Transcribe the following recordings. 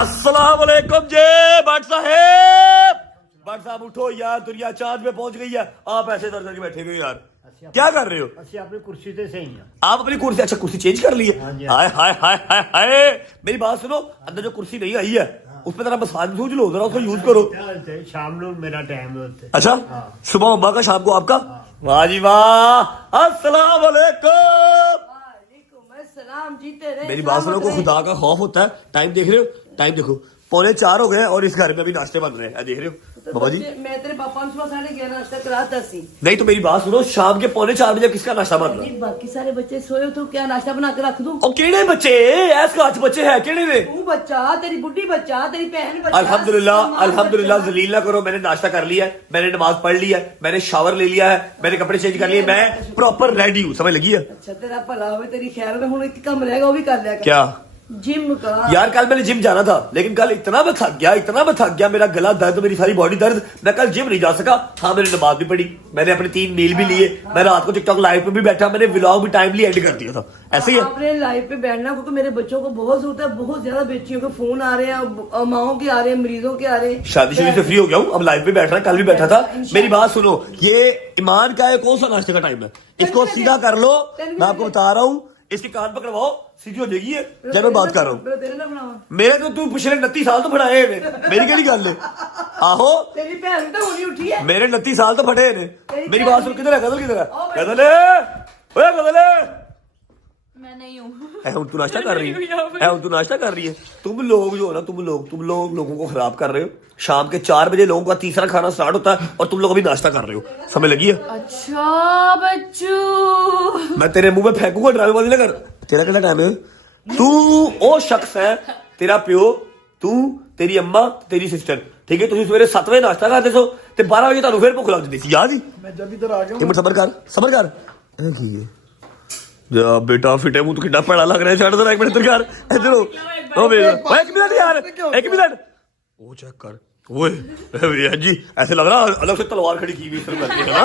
अस्सलाम वालेकुम जी भट्ट साहब। भट्ट साहब उठो यार, दुनिया चांद पे पहुंच गई है। आप ऐसे दर करके बैठे हुए यार, क्या कर रहे हो? अपनी कुर्सी से सही है। आप अपनी कुर्सी, अच्छा कुर्सी चेंज कर ली है। हाय हाय हाय हाय हाय, मेरी बात सुनो, अंदर जो कुर्सी नहीं आई है उस पर जरा मसाज सूझ लो, जरा उसको यूज करो। शाम को मेरा टाइम होता है। अच्छा, सुबह मम्मा का, शाम को आपका। वाह जी वाह, अस्सलाम वालेकुम। सलाम, जीते रहे। मेरी बात सुनो, को खुदा का खौफ होता है। टाइम देख रहे हो, टाइम देखो, 3:45 हो गए और इस घर में अभी नाश्ते बन रहे हैं, देख रहे हो बाबा जी। मैं तेरे पापा ने सुबह 11:30 नाश्ता कराता सी। नहीं तो मेरी बात सुनो, शाम के 3:45 बजे किसका नाश्ता बन रहा है? बाकी सारे बच्चे सोए तो क्या नाश्ता बना के रख दूं? और केड़े बच्चे ऐसे काच बच्चे हैं, केड़े ने? तू बच्चा, तेरी बुढ़ी बच्चा, तेरी बहन बच्चा। अल्हम्दुलिल्लाह अल्हम्दुलिल्लाह, जलील ना करो। मैंने नाश्ता कर लिया है, मैंने नमाज पढ़ ली है, मैंने शावर ले लिया है, मैंने कपड़े चेंज कर लिए, मैं प्रॉपर रेडी हूँ, समझ लगी है? अच्छा तेरा भला हो, तेरी खैर में हुन एक काम रहेगा, वो भी कर लिया कर। क्या? जिम का। यार कल मैंने जिम जाना था, लेकिन कल इतना मैं थक गया, मेरा गला दर्द, मेरी सारी बॉडी दर्द, मैं कल जिम नहीं जा सका। हाँ, मैंने नमाज भी पढ़ी, मैंने अपने 3 मील भी लिए, मैं रात को टिकटॉक लाइव पे भी बैठा, मैंने व्लॉग भी टाइमली एंड कर दिया था। ऐसे ही है। आपने लाइव पे बैठना, क्योंकि मेरे बच्चों को बहुत जरूरत है। बहुत ज्यादा बच्चियों के फोन आ रहे हैं, माओ के आ रहे हैं, मरीजों के आ रहे हैं। शादी शुरू से फ्री हो गया हूँ, अब लाइव पे बैठ रहा है, कल भी बैठा था। मेरी बात सुनो, ये ईमान का है, कौन सा नाश्ते का टाइम है? इसको सीधा कर लो, मैं आपको बता रहा हूँ, इसके कान पकड़वाओ, सीधी हो जाएगी है। जब मैं बात कर रहा हूँ, मेरे तो तू पिछले 29 साल तो फटाए ने, मेरी क्या गल है? आहो, तेरी भैन तो हुनी उठी है। मेरे 29 साल तो फटे ने। मेरी बात सुन, किधर है गदल, किधर है गदल? ओए गदल, मैं नहीं हूँ। तू नाश्ता कर रही है, तू नाश्ता कर रही है। तुम लोग जो है ना, तुम लोग लोगों को खराब कर रहे हो। शाम के 4 बजे लोगों का तीसरा खाना स्टार्ट होता है और तुम लोग अभी नाश्ता कर रहे हो, समझ लगी है? अच्छा बच्चू, मैं तेरे मुंह में फेंकूंगा, ड्रामेबाजी ना कर। तेरा कितना टाइम है? तू वो शख्स है, तेरा प्यो, तू, तेरी अम्मा, तेरी सिस्टर, ठीक है? तुम सवेरे 7 बजे नाश्ता करते सो ते 12 बजे ਤੁਹਾਨੂੰ फिर भुख लग जाती थी, याद ही? मैं जब इधर आ गया एक मिनट सबर कर ਇਹ ਕੀ ਹੈ जा बेटा, फिटे मुंह तो कितना पड़ा लग रहा है। छड़ जरा एक मिनट कर, इधर ओ मेरा, एक मिनट यार, एक मिनट, वो चेक कर। ओए जी, ऐसे लग रहा अलग से तलवार खड़ी की हुई इस तरह करके, है ना?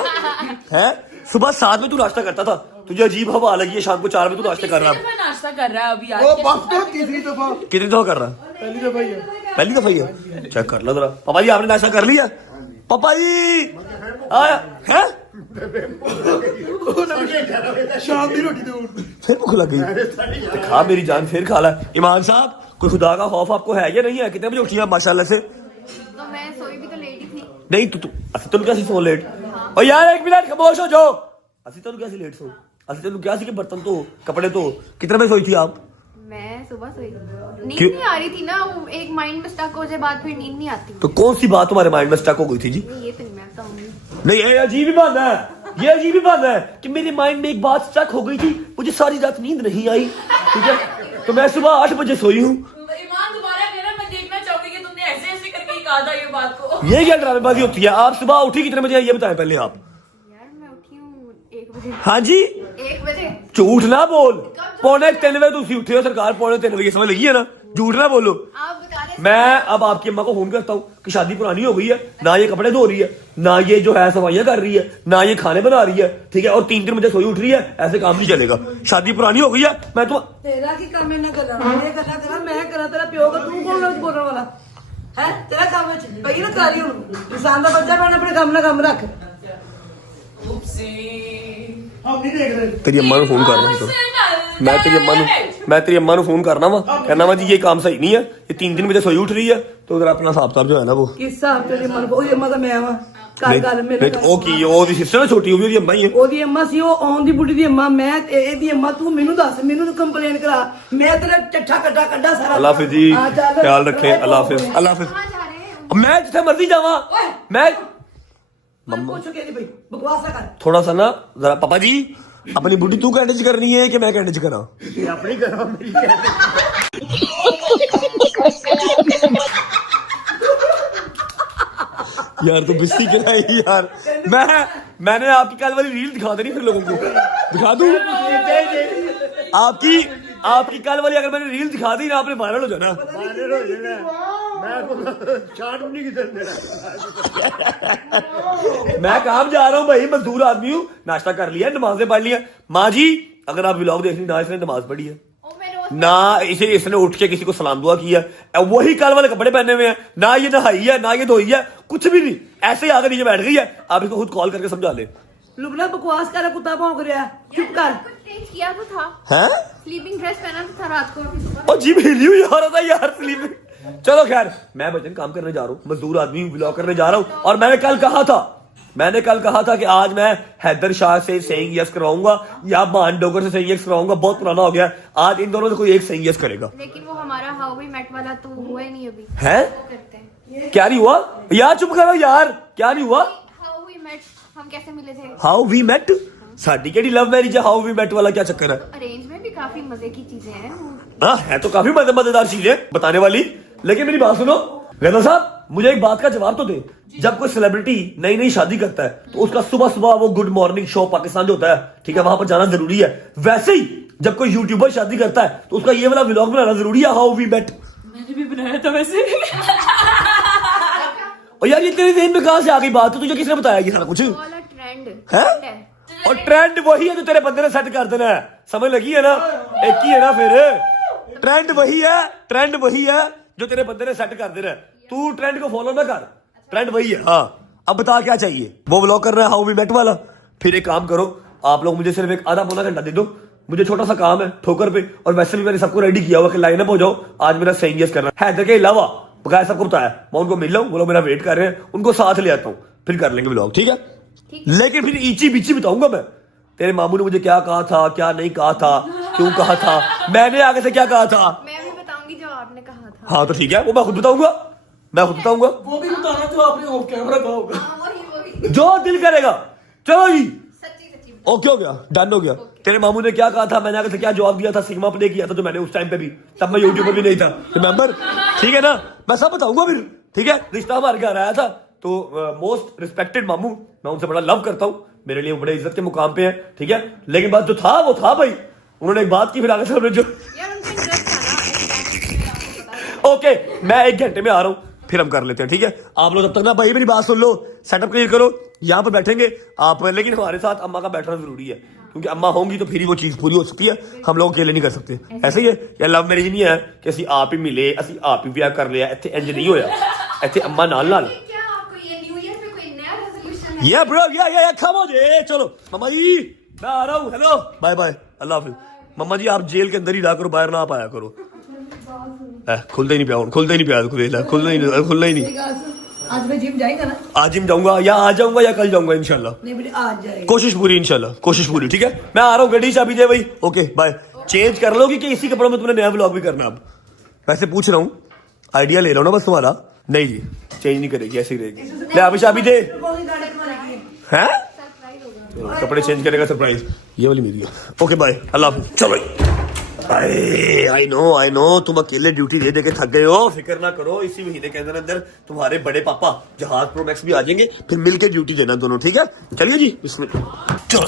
है सुबह 7 में तू नाश्ता करता था, तुझे अजीब हवा लगी है, शाम को 4 में तू नाश्ता कर रहा है। नाश्ता कर रहा है अभी ओ आज। बस तो तीसरी दफा, कितनी दफा कर रहा है? पहली दफा ही है। पहली दफा ही है? चेक कर लो जरा। पापा जी आपने नाश्ता कर लिया? पापा जी आया है? शाम की रोटी दूर फिर भूख लग गई तो खा मेरी जान, फिर खा ला। ईमान साहब, कोई खुदा का खौफ आपको है या नहीं है? कितने बजे उठी आप माशाल्लाह से? तो मैं सोई भी तो लेट ही थी। नहीं तो असि तेन क्या सो लेट? और यार एक मिनट खामोश हो जाओ। असि तेन क्या लेट सो? असि तेन क्या कि बर्तन तो कपड़े तो कितने बजे सोई थी आप? मैं सुबह सोई, नींद क्यों? नहीं आ रही थी ना, वो एक माइंड में स्टक हो जाए बात, फिर नींद नहीं आती। तो कौन सी बात तुम्हारे माइंड में स्टक हो गई थी जी? ये तो नहीं मैं बताऊंगी। नहीं, ये अजीब ही बात है, ये अजीब ही बात है कि मेरे माइंड में एक बात स्टक हो गई थी, मुझे सारी रात नींद नहीं आई, ठीक है? तो मैं सुबह 8 बजे सोई हूँ। ईमान दोबारा कहना, मैं देखना चाहूंगी कि तुमने ऐसे ऐसे करके कहा था ये बात को। ये क्या ड्रामेबाजी होती है? आप सुबह उठी कितने बजे, ये बताएं पहले आप। यार मैं उठी हूँ 1 बजे। हाँ जी, 1 बजे? झूठ ना बोल। 3:45 बजे तुम उठे हो सरकार, 3:45 बजे, समझ लगी है ना? झूठ ना बोलो। आप बता रहे। मैं अब आपकी अम्मा को फोन करता हूँ कि शादी पुरानी हो गई है, ना ये कपड़े धो रही है, ना ये जो है सफाइयां कर रही है, ना ये खाने बना रही है, ठीक है? और 3 दिन मुझे सोई उठ रही है, ऐसे काम नहीं चलेगा। शादी पुरानी हो गई है, मैं तो तेरा की काम है ना करना, मैं करना तेरा, मैं करा तेरा प्यो का, तू कौन है बोलने वाला है? तेरा काम है भाई ना करी हूं, इंसान का बच्चा बना, अपने काम ना काम रख। हम नहीं देख रहे। तेरी अम्मा को फोन कर रहा हूँ। मैं तेरी अम्मा को फोन करना वा, कहना वा जी ये काम सही नहीं है, ये 3 दिन मुझे सोई उठ रही है, तो अगर अपना हिसाब किताब जो है ना वो किस हिसाब तेरी अम्मा को? ओदी अम्मा तो मैं वा घर मेरे ਉਹ ਕੀ ਉਹਦੀ ਸਿਸਟਰ ਛੋਟੀ ਹੋਈ ਉਹਦੀ ਅੰਮਾ ਹੀ ਹੈ। ਉਹਦੀ ਅੰਮਾ ਸੀ, ਉਹ ਆਉਣ ਦੀ ਬੁੱਢੀ ਦੀ ਅੰਮਾ, ਮੈਂ ਇਹਦੀ ਅੰਮਾ। ਤੂੰ ਮੈਨੂੰ ਦੱਸ, ਮੈਨੂੰ ਕੰਪਲੇਨ ਕਰਾ, ਮੈਂ ਤੇਰਾ ਚੱਠਾ ਕੱਢਾ ਸਾਰਾ। ਅੱਲਾ ਹਾਫਿਜ਼ ਜੀ, ਹਾਂ, ਚੱਲ। ख्याल रखे, अल्लाह हाफिज, अल्लाह हाफिज। कहाँ जा रहे हैं? मैं जिथे मर्जी जावा, मैं मम्मा पूछो कहती भाई बकवास ना कर। थोड़ा सा ना जरा, पापा जी अपनी बुढ़ी तू कैंडेज करनी है कि मैं कैंडेज करा? ये अपनी करो, मेरी कहते यार तो बिस्ती कराएगी यार। मैंने आपकी कल वाली रील दिखा देनी, फिर लोगों को दिखा दूं आपकी कल वाली, अगर मैंने रील दिखा दी ना, आपने वायरल हो जाना। मैं काम जा रहा हूँ भाई, मजदूर आदमी हूँ, नाश्ता कर लिया, नमाजें पढ़ लिया। माँ जी अगर आप व्लॉग देखनी ना, इसने नमाज पढ़ी है। ओ मैं रोज ना इसे इसने उठ के किसी को सलाम दुआ किया, वही कल वाले कपड़े पहने हुए हैं, ना ये नहाई है ना ये धोई है, कुछ भी नहीं, ऐसे ही आकर नीचे बैठ गई है। आप इसको खुद कॉल करके समझा ले। लुगना बकवास कर, कुत्ता भौंक रहा है, चुप कर। कुछ चेंज किया तो था, हैं स्लीपिंग ड्रेस पहना तो था रात को, अभी सुबह और जिम हिली हुई हो रहा था यार स्लीपिंग। चलो खैर, मैं बचन काम करने जा रहा हूँ, मजदूर आदमी हूँ, व्लॉग करने जा रहा हूँ। और मैंने कल कहा था कि आज मैं हैदर शाह से सेइंग यस करवाऊंगा या मान डोगर से सेइंग यस करवाऊंगा, बहुत पुराना हो गया। आज इन दोनों से कोई एक सेइंग यस करेगा। लेकिन वो हमारा हाउ वी मेट वाला तो हुआ ही नहीं अभी। है करते हैं क्या नहीं हुआ यार, चुप करो यार, क्या नहीं हुआ? हाउ वी मेट, हम कैसे मिले थे? हाउ वी मेट, साडी केड़ी लव मैरिज है, हाउ वी मेट वाला क्या चक्कर है? अरेंज में भी काफी मजे की चीजें हैं। हाँ है तो काफी मजेदार चीजें बताने वाली, लेकिन मेरी बात सुनो रैना साहब, मुझे एक बात का जवाब तो दे। जब कोई सेलिब्रिटी नई नई शादी करता है तो उसका सुबह सुबह वो गुड मॉर्निंग शो पाकिस्तान जो होता है, ठीक है, वहां पर जाना जरूरी है। वैसे ही जब कोई यूट्यूबर शादी करता है तो उसका ये वाला व्लॉग बनाना जरूरी है, हाउ वी मेट। मैंने भी बनाया था वैसे। और यार ये तेरे ज़हन में कहां से आ गई बात? तो तुझे किसने बताया ये सारा कुछ? वाला ट्रेंड है और ट्रेंड वही है जो तेरे बंदे ने सेट कर देना है, समझ लगी है ना? एक ही है ना फिर, ट्रेंड वही है जो तेरे बंदे ने सेट कर देना है। तू ट्रेंड को फॉलो ना कर, ट्रेंड वही है। हाँ अब बता क्या चाहिए? वो व्लॉग कर रहा है हाउ वी मेट वाला। फिर एक काम करो, आप लोग मुझे सिर्फ एक आधा पौना घंटा दे दो, मुझे छोटा सा काम है ठोकर पे, और वैसे भी मैंने सबको रेडी किया हुआ कि लाइन अप हो जाओ, आज मेरा सेइंग यस करना है। हैदर के अलावा बकाया सबको बताया, मैं उनको मिल रहा हूँ, वो लोग मेरा वेट कर रहे हैं, उनको साथ ले आता हूँ, फिर कर लेंगे व्लॉग, ठीक है? लेकिन फिर ईची बीची बताऊंगा मैं, तेरे मामू ने मुझे क्या कहा था, क्या नहीं कहा था, क्यों कहा था, मैंने आगे से क्या कहा था। मैं भी बताऊंगी जो आपने कहा था। हाँ तो ठीक है, वो मैं खुद बताऊंगा। वो भी बताना जो आपने ऑफ कैमरा कहा होगा। हाँ, वही जो दिल करेगा। चलो जी, सच्ची ओके हो गया, डन हो गया। तेरे मामू ने क्या कहा था, मैंने आगे से क्या जवाब दिया था, सिग्मा प्ले किया था जो मैंने उस टाइम पे भी, तब मैं यूट्यूबर भी नहीं था, रिमेंबर? ठीक है ना, मैं सब बताऊंगा फिर, ठीक है? रिश्ता हमारे घर आया था तो मोस्ट रिस्पेक्टेड मामू, मैं उनसे बड़ा लव करता हूँ, मेरे लिए वो बड़े इज्जत के मुकाम पे है, ठीक है? लेकिन बात जो था वो था भाई, उन्होंने एक बात की, फिर आगे से जो यार उनका इंटरेस्ट था ना। ओके, मैं 1 घंटे में आ रहा हूँ, फिर हम कर लेते हैं, ठीक है? आप लोग तब तक ना भाई मेरी बात सुन लो, सेटअप क्लियर करो, यहाँ पर बैठेंगे आप, लेकिन हमारे साथ अम्मा का बैठना जरूरी है, क्योंकि अम्मा होंगी तो फिर ही वो चीज पूरी हो सकती है, हम लोग अकेले नहीं कर सकते। ऐसे ही है या लव मैरिज नहीं है कि ਅਸੀਂ आप ही मिले, ਅਸੀਂ आप ही ब्याह कर लिया, ਇੱਥੇ ਇੰਜ नहीं होया, ਇੱਥੇ अम्मा नाल नाल। क्या आपको ये न्यू ईयर पे कोई नया रेजोल्यूशन है? या ब्रो या कम हो जे, चलो मम्मा जी मैं आ रहा हूँ, हेलो बाय बाय, अल्लाह हाफिज। मम्मा जी आप जेल के अंदर ही रहा करो, बाहर ना आप आया करो। खुलता ही नहीं पिया, खुलता ही नहीं। आज मैं जिम जाएगा ना? आज जिम जाऊंगा या आ जाऊंगा या कल जाऊंगा इंशाल्लाह, नहीं बेटे आज जाएगा। कोशिश पूरी इंशाल्लाह, कोशिश पूरी, ठीक है? मैं आ रहा हूँ, गड्डी चाबी दे भाई, ओके बाय। चेंज कर लोगी कि इसी कपड़ों में तुमने नया व्लॉग भी करना? अब वैसे पूछ रहा हूँ, आइडिया ले रहा हूँ ना बस तुम्हारा। नहीं जी चेंज नहीं करेगी, ऐसी रहेगी। ले अभी चाबी दे। हैं चलो, कपड़े चेंज करेगा, सरप्राइज ये वाली मेरी है। ओके बाय, अल्लाह हाफिज। चलो आई नो तुम अकेले ड्यूटी दे के थक गए हो, फिक्र ना करो, इसी महीने के अंदर अंदर तुम्हारे बड़े पापा जहाज प्रो मैक्स भी आ जाएंगे, फिर मिलके ड्यूटी देना दोनों, ठीक है? चलिए जी, चलो।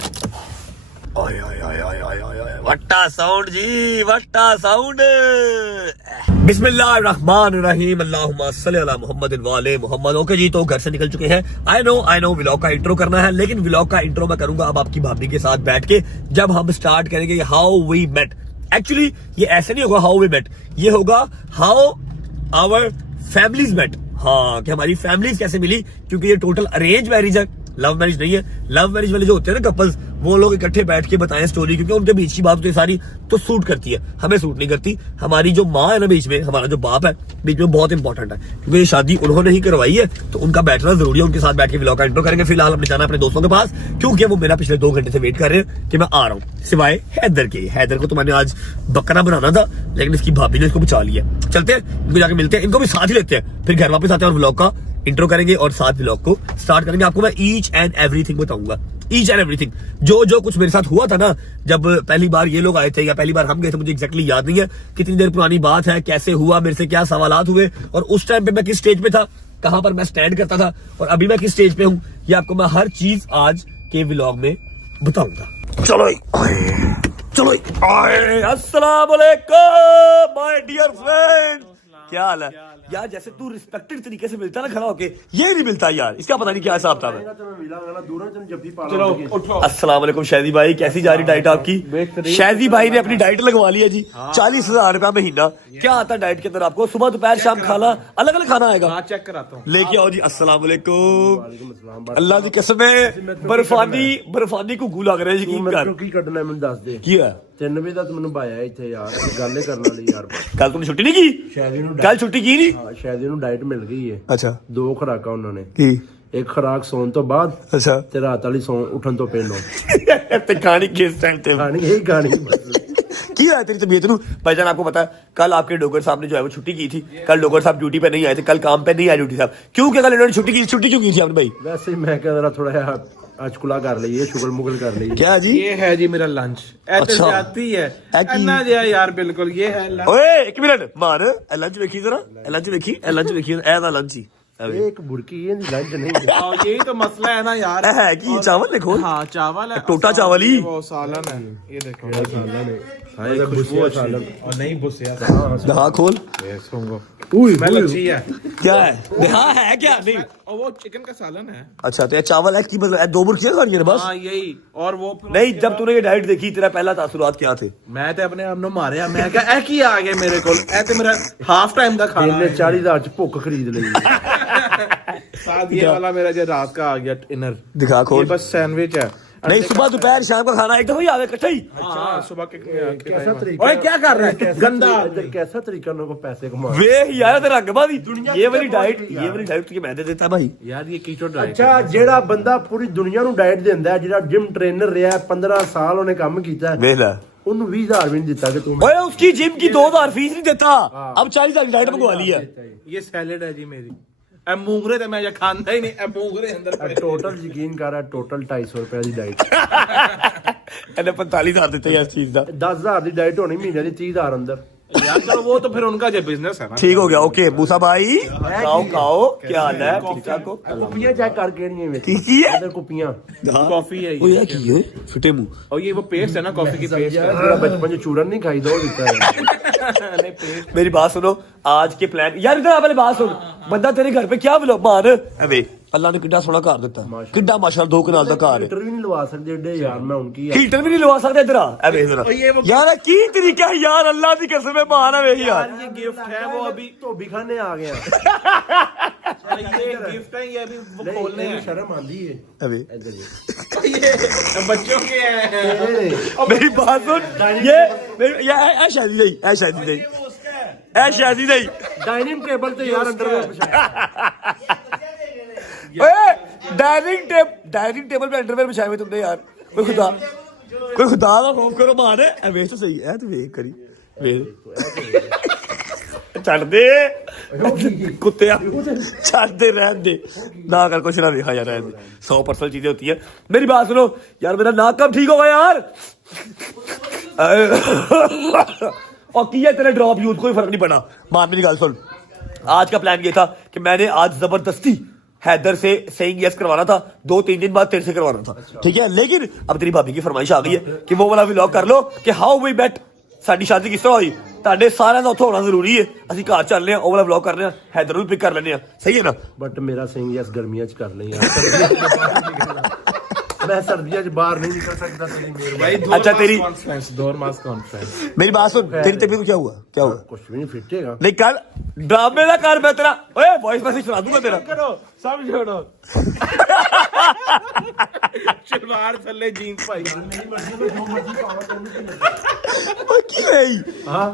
वट्टा साउंड जी, वट्टा साउंड। बिस्मिल्लाहिर्रहमानिर्रहीम, अल्लाहुम्मा सल्ली अला मुहम्मद व आले मुहम्मद। ओके जी, तो घर से निकल चुके हैं। आई नो व्लॉग का इंट्रो करना है, लेकिन व्लॉग का इंट्रो मैं करूंगा अब आपकी भाभी के साथ बैठ के, जब हम स्टार्ट करेंगे हाउ वी मेट। एक्चुअली ये ऐसे नहीं होगा हाउ वी मेट, ये होगा हाउ आवर फैमिलीज मेट। हाँ, कि हमारी फैमिलीज कैसे मिली, क्योंकि ये टोटल अरेंज मैरिज है, लव मैरिज नहीं है। लव मैरिज वाले जो होते हैं ना कपल्स, वो लोग इकट्ठे बैठ के बताएं स्टोरी, क्योंकि उनके बीच की बात तो सारी तो सूट करती है, हमें सूट नहीं करती। हमारी जो माँ है ना बीच में, हमारा जो बाप है बीच में, बहुत इंपॉर्टेंट है, क्योंकि ये शादी उन्होंने ही करवाई है, तो उनका बैठना जरूरी है। उनके साथ बैठ के व्लॉग का इंट्रो करेंगे। फिलहाल हमने जाना अपने दोस्तों के पास, क्योंकि वो मेरा पिछले 2 घंटे से वेट कर रहे हैं कि मैं आ रहा हूँ, सिवाय हैदर के। हैदर को तो मैंने आज बकरा बनाना था, लेकिन इसकी भाभी ने इसको बचा लिया। चलते हैं, इनको जाके मिलते हैं, इनको भी साथ ही लेते हैं, फिर घर वापस आते हैं और व्लॉग का इंट्रो करेंगे और साथ व्लॉग को स्टार्ट करेंगे। आपको मैं ईच एंड एवरीथिंग बताऊंगा, ईच एंड एवरीथिंग, जो कुछ मेरे साथ हुआ था ना, जब पहली बार ये लोग आए थे या पहली बार हम गए थे, मुझे एग्जैक्टली याद नहीं है, कितनी देर पुरानी बात है, कैसे हुआ, मेरे से क्या सवालात हुए, और उस टाइम पे मैं किस स्टेज पे था, कहां पर मैं स्टैंड करता था, और अभी मैं किस स्टेज पे हूं, ये आपको मैं हर चीज आज के व्लॉग में बताऊंगा। चलो अस्सलाम वालेकुम माय डियर फ्रेंड्स, क्या हाल है यार? जैसे तू रिस्पेक्टेड तरीके से मिलता ना खड़ा होके, ये नहीं मिलता यार। इसका पता नहीं क्या हिसाब था। अस्सलाम वालेकुम शहदी भाई, कैसी जा रही डाइट आपकी? शहदी भाई ने अपनी डाइट लगवा ली है जी। 40,000 रुपया महीना। क्या आता है डाइट के अंदर आपको? सुबह दोपहर शाम खाना अलग अलग खाना आएगा। चेक कराता हूँ, लेके आओ जी। अस्सलाम वालेकुम। अल्लाह की कसम है बर्फानी घुग्गू लग रहे यकीन कर। ਕੀ ਕੱਢਣਾ ਮੈਨੂੰ ਦੱਸ ਦੇ। ਕੀ ਹੈ? 3 ਵਜੇ ਦਾ ਤੂੰ ਮੈਨੂੰ ਭਾਇਆ ਇੱਥੇ ਯਾਰ, ਗੱਲ ਕਰਨ ਵਾਲੀ ਯਾਰ। ਕੱਲ ਤੂੰ ਛੁੱਟੀ ਨਹੀਂ ਕੀ? ਸ਼ਾਇਦ ਇਹਨੂੰ ਕੱਲ ਛੁੱਟੀ ਕੀ ਨਹੀਂ? ਹਾਂ, ਸ਼ਾਇਦ ਇਹਨੂੰ ਡਾਈਟ ਮਿਲ ਗਈ ਹੈ। ਅੱਛਾ 2 ਖੁਰਾਕਾਂ ਉਹਨਾਂ ਨੇ, ਕੀ? ਇੱਕ ਖੁਰਾਕ ਸੌਣ ਤੋਂ ਬਾਅਦ ਅੱਛਾ ਤੇ ਰਾਤ ਵਾਲੀ ਸੌਣ ਉੱਠਣ ਤੋਂ ਪਹਿਲਾਂ। ਤੇ ਖਾਣੀ किस टाइम पे? ਖਾਣੀ ਇਹੀ ਖਾਣੀ ਬਸ। की है तेरी तबीयत नू? भाईजान आपको पता है कल आपके डॉक्टर साहब ने जो है वो छुट्टी की थी। कल डॉक्टर साहब ड्यूटी पे नहीं आए थे, कल काम पे नहीं आए ड्यूटी साहब। क्यों? क्या कल इन्होंने छुट्टी की? छुट्टी क्यों की थी आपने भाई? ਵੈਸੇ ਹੀ ਮੈਂ ਕਿਹਾ ਜਰਾ ਥੋੜਾ ਜਿਹਾ ਅੱਜ ਕੁਲਾ ਕਰ ਲਈਏ, ਸ਼ੁਗਲ ਮੁਗਲ ਕਰ ਲਈਏ। क्या जी? ये है जी मेरा लंच। ऐसे अच्छा। जाती है ऐकी- अन्ना जी यार, बिल्कुल ये है लंच। ओए एक मिनट मान लंच देखी जरा, लंच देखी, लंच देखी ए दा लंच ही ਇਹ ਇੱਕ ਬੁਰਕੀ ਇਹਦੀ ਲੰਚ नहीं। और यही तो मसला है ना यार। है कि चावल देखो। हाँ चावल है, टोटा चावल ही। वो सालन है, ये देखो सालन है। हाँ, ये ये खुशबू भुसिया अच्छी सालन। और नहीं भुसिया हाँ खोल। ये सुंगो ਓਏ स्मेल अच्छी है। क्या है? हाँ है क्या? नहीं और वो चिकन का सालन है। अच्छा तो ये चावल है की मतलब 2 बुर्कियां खानी है बस? हाँ यही। और वो नहीं जब तूने ये डाइट देखी तेरा पहला तासुरात क्या थे? मैं तो अपने आप ਨੂੰ ਮਾਰਿਆ। ਮੈਂ ਕਿਹਾ ਇਹ ਕੀ ਆ ਗਿਆ ਮੇਰੇ ਕੋਲ? ਇਹ ਤੇ ਮੇਰਾ ਹਾਫ ਟਾਈਮ ਦਾ ਖਾਣਾ ਇਹਨੇ ਹੈ। 40,000 ਚ ਭੁੱਖ ਖਰੀਦ ਲਈ। साथ ये वाला मेरा जो रात का आ गया डिनर। दिखा ये खोल। बस सैंडविच है। नहीं सुबह दोपहर शाम का खाना एकदम ही आ गया इकट्ठा ही। हाँ सुबह के कैसा टाइम। तरीका? ओए क्या कर रहा है गंदा? इधर कैसा तरीका उनको पैसे कमा। वे यार तेरा रंग बादी ये वाली डाइट तुझे मैं दे देता भाई। यार ये कीटो डाइट। ਅੱਛਾ ਜਿਹੜਾ ਬੰਦਾ ਪੂਰੀ ਦੁਨੀਆ ਨੂੰ ਡਾਈਟ ਦਿੰਦਾ ਹੈ, ਜਿਹੜਾ ਜਿਮ ਟ੍ਰੇਨਰ ਰਿਹਾ 15 ਸਾਲ ਉਹਨੇ ਕੰਮ ਕੀਤਾ ਹੈ, वेला ਉਹਨੂੰ 20,000 ਵੀ ਨਹੀਂ ਦਿੱਤਾ ਕਿ ਤੂੰ। ओए उसकी जिम की 2,000 फीस नहीं देता। अब 40,000 की डाइट मंगवा ली है। ये सैलेड है जी मेरी। ए मूंगरे तो मैं ये खांदा ही नहीं। ए मूंगरे अंदर पड़े। ਟੋਟਲ ਯਕੀਨ ਕਰ, ਟੋਟਲ 250 ਰੁਪਏ ਦੀ ਡਾਈਟ। ਇਹਨੇ 45,000 ਦਿੱਤੇ ਇਸ ਚੀਜ਼ ਦਾ। 10,000 ਦੀ ਡਾਈਟ ਹੋਣੀ ਮਹੀਨੇ ਦੀ 30,000 ਅੰਦਰ। यार चलो वो तो फिर उनका जो बिजनेस है ना। ठीक हो गया ओके मूसा भाई खाओ खाओ क्या हाल है ठीक ठाक हो? ਕੁੱਪੀਆਂ ਚੈੱਕ ਕਰ ਕਿਹੜੀਆਂ ਵਿੱਚ ठीक ही है ਇਧਰ ਕੁੱਪੀਆਂ। कॉफी है ओ ये। यार की है फिटे मुंह। और ये वो पेस्ट है ना, कॉफी की पेस्ट है। ਜਿਹੜਾ ਬਚਪਨ ਚ ਚੂਰਨ ਨਹੀਂ ਖਾਈਦਾ ਉਹ ਦਿੱਤਾ ਹੈ। नहीं पेस्ट। मेरी बात सुनो आज के प्लान यार इधर आ पहले बात सुन। बंदा तेरे घर पे क्या मिलो मान अबे अल्लाह ने किड्डा सोना घर दिता किड्डा माशाल्लाह 2 कनाल दा घर है। ਹੀਟਰ ਵੀ ਨਹੀਂ ਲਵਾ ਸਕਦੇ ਏਡੇ ਯਾਰ, मैं उनकी हीटर भी नहीं लगा सकते इधर आ अबे इधर यार की तरीका है यार अल्लाह की कसम है मान है यार। ये गिफ्ट है वो अभी। ਧੋਬੀ ਖਾਨੇ ਆ ਗਏ ਆ। ये गिफ्ट है ये अभी वो खोलने ਇਹਨੂੰ हैं। ਸ਼ਰਮ ਆਂਦੀ ਏ। अबे ਇੱਧਰ ਹੀ। ये बच्चों के हैं। मेरी बात सुन ये ऐ शादी नहीं ऐ शादी नहीं ऐ शादी नहीं। ਡਾਈਨਿੰਗ ਟੇਬਲ ਤੇ ਯਾਰ ਅੰਡਰਵੇਅਰ ਵਿਛਾ। डाइनिंग टेबल पे अंडरवेयर बिछाए हुए तुमने यार। कोई खुदा का खौफ करो मान है वेख तो सही है तू वेख करी वेख छड़ दे कुत्ते छड़ दे रहन दे ना कर कुछ ना देखा यार रहन दे 100% चीजें होती है। मेरी बात सुनो यार मेरा नाक कब ठीक होगा यार? और किया तेरे ड्रॉप यूज कोई फर्क नहीं पड़ा। मान मेरी गल सुन आज का प्लान ये था कि मैंने आज जबरदस्ती हैदर से सेइंग यस करवाना था 2-3 दिन बाद तेरे से करवाना था ठीक है। लेकिन अब तेरी भाभी की फरमाइश आ गई है कि वो वाला व्लॉग कर लो कि हाउ वी मेट साडी शादी किस तरह हुई। ਤੁਹਾਡੇ ਸਾਰਿਆਂ ਦਾ ਉੱਥੇ ਹੋਣਾ ਜ਼ਰੂਰੀ ਹੈ। ਅਸੀਂ ਘਰ ਚੱਲਨੇ ਆ ਉਹ ਵਾਲਾ ਵਲੌਗ ਕਰਨੇ ਆ ਹੈਦਰ ਨੂੰ ਪਿਕ ਕਰ ਲੈਣੇ ਆ ਸਹੀ ਹੈ ਨਾ। ਬਟ ਮੇਰਾ ਸਿੰਘ ਯਸ ਗਰਮੀਆਂ ਚ ਕਰ ਲਈ ਯਾਰ। मैं सर्दियों से बाहर नहीं निकल सकता तेरी मेहरबानी। अच्छा तेरी डोरमास कॉन्फ्रेंस। मेरी बात सुन तेरी तबीयत को क्या हुआ कुछ भी नहीं फिटेगा। नहीं कल ड्रामे का कर मैं तेरा ओए वॉइस मैसेज सुना दूंगा तेरा करो सब छोड़ो। शलवार थल्ले जीन्स पाई। ओए की भाई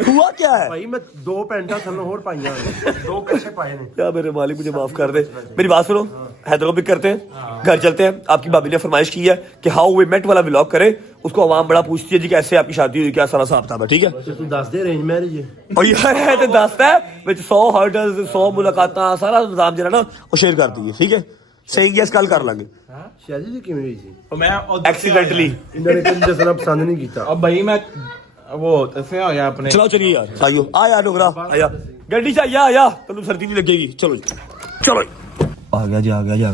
हुआ क्या है भाई मैं 2 पैंटा थल्ले और पाईया 2 कैसे पाए ने। क्या मेरे मालिक मुझे माफ कर दे। मेरी बात सुनो हैदर को पिक करते हैं घर चलते हैं। आपकी भाभी ने फरमाइश की है कि हाउ वी मेट वाला व्लॉग करे। उसको आवाम बड़ा पूछती है जी कैसे आपकी शादी हुई क्या सारा हिसाब था ठीक है। तू दस दे अरेंज मैरिज है और यार है तो दसता है विच 100 हर्डल्स 100 मुलाकातां सारा निजाम जरा ना वो शेयर कर दिए ठीक है। सही यस कल कर लेंगे। शादी दी किवें हुई सी? मैं एक्सीडेंटली इन्होंने कुछ दसना पसंद नहीं किया। अब भाई मैं वो ऐसे होया अपने। चलो चलिए यार आइयो आ यार डोगरा आया गड्डी से आया तेन सर्दी नहीं लगेगी चलो जी चलो आ गया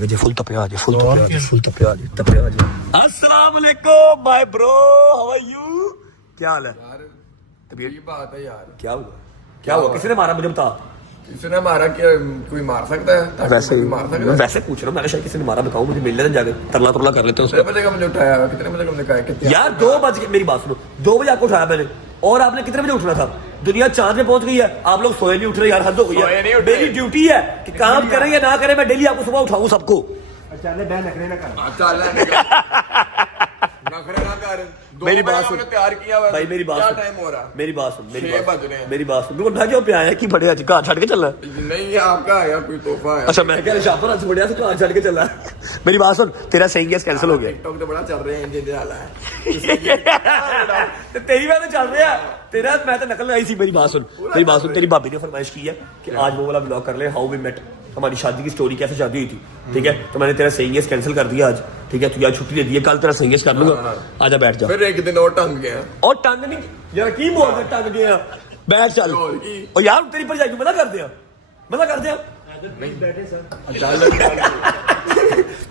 जी फुल तपिया जी फुल तपिया जी। अस्सलाम वालेकुम my bro how are you क्या हाल है? तबीयत बात है यार क्या हुआ किसने मारा मुझे बता किसी ने मारा कि कोई मार सकता है ताकि वैसे कोई मार सकता है वैसे पूछ रहा हूँ, मैंने शायद किसी ने मारा, बताओ मुझे, मिल लेते जाके तरला तुरला कर लेते हैं कितने उसको। बजे का मुझे उठाया, कितने बजे का मुझे कहा कितने यार 2 बजे, मेरी बात सुनो, 2 बजे आपको उठाया मैंने, और आपने कितने बजे उठना था? दुनिया चांद पे पहुंच गई है, आप लोग सोए नहीं उठ रहे यार, हद हो गई सोए नहीं है। उठ रहे। मेरी ड्यूटी है कि काम करें या ना करें, मैं डेली आपको सुबह उठाऊं सबको। चल नखरे ना कर। मेरी बात सुन, तैयार किया हुआ है। भाई मेरी बात क्या सुन, टाइम हो रहा है? मेरी बात सुन, मेरी 6 बात बज रहे हैं। मेरी बात सुन, तू उठा क्यों पे आया कि बड़े आज कहाँ छड़ के चल रहा है? नहीं ये आपका है यार, कोई तोहफा है। अच्छा मैं कह रहा शापर आज बढ़िया से कहाँ छड़ के चल रहा है। मेरी बात सुन, तेरा सही गैस कैंसिल हो गया। टिकटॉक तो बड़ा चल रहे हैं, इंजन डाला है। तो तेरी बात तो चल रही है, तेरा मैं तो नकल लगाई थी। मेरी बात सुन, मेरी बात सुन, तेरी भाभी ने फरमाइश की है कि आज वो वाला ब्लॉग कर ले, हाउ वी मेट, हमारी शादी की स्टोरी, कैसे शादी हुई थी, ठीक है? तो मैंने तेरा सही कैंसिल कर दिया आज, ठीक है? तू यार छुट्टी दे दी है, कल तेरा सही कर लूंगा, आजा बैठ जा। फिर एक दिन और टंग गया। और टंग नहीं यार, की बोल रहा टंग गया, बैठ चल। और यार तेरी पर जाएगी, मना कर दिया, मना कर दिया,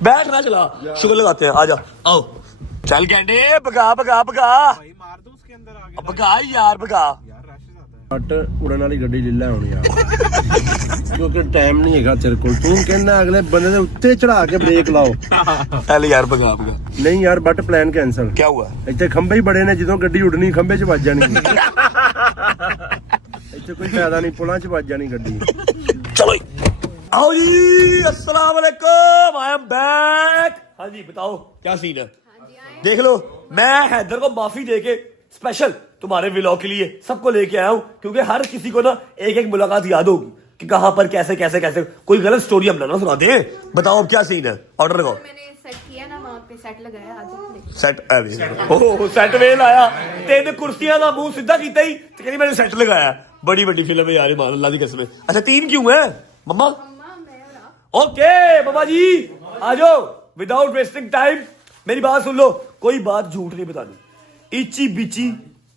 बैठ ना, चला शुगर लगाते हैं, आजा आओ, चल गेंडे, भगा भगा भगा भगा यार भगा। बट उड़न वाली ਗੱਡੀ ਲੈ ਲੈ ਹੁਣ ਯਾਰ ਕਿਉਂਕਿ ਟਾਈਮ ਨਹੀਂ ਹੈਗਾ ਤੇਰੇ ਕੋਲ। ਤੂੰ ਕਹਿੰਦਾ ਅਗਲੇ ਬੰਦੇ ਦੇ ਉੱਤੇ ਚੜਾ ਕੇ ਬ੍ਰੇਕ ਲਾਓ। चल यार भगा भगा। ਨਹੀਂ ਯਾਰ ਬਟ ਪਲਾਨ ਕੈਨਸਲ। क्या हुआ? ਇੱਥੇ ਖੰਭੇ ਹੀ ਬੜੇ ਨੇ, ਜਦੋਂ ਗੱਡੀ ਉੱਡਣੀ ਖੰਭੇ 'ਚ ਵੱਜ ਜਾਣੀ। ਇੱਥੇ ਕੋਈ ਫਾਇਦਾ ਨਹੀਂ, ਪੁਲਾਂ 'ਚ ਵੱਜ ਜਾਣੀ ਗੱਡੀ। चलो आओ जी, अस्सलाम वालेकुम, आई एम बैक। हाँ जी बताओ क्या सीन है? देख लो, मैं हैदर को माफी देके स्पेशल तुम्हारे व्लॉग के लिए सबको लेके आया हूँ, क्योंकि हर किसी को ना एक एक मुलाकात याद होगी कि कहाँ पर कैसे कैसे कैसे कोई गलत स्टोरी हम ना सुना दे। बताओ अब क्या सीन है? ऑर्डर लगाओ। मैंने सेट किया ना, वहाँ पे सेट लगाया, आज सेट ओह सेट वेल आया, 3 कुर्सियां का मुंह सीधा किया ही तो कहनी मैंने सेट लगाया। बड़ी बड़ी फिल्म है यार, मान अल्लाह की कसम। अच्छा 3 क्यों है मम्मा? ओके मम्मा जी आ जाओ, विदाउट वेस्टिंग टाइम मेरी बात सुन लो, कोई बात झूठ नहीं बतानी, इची बिची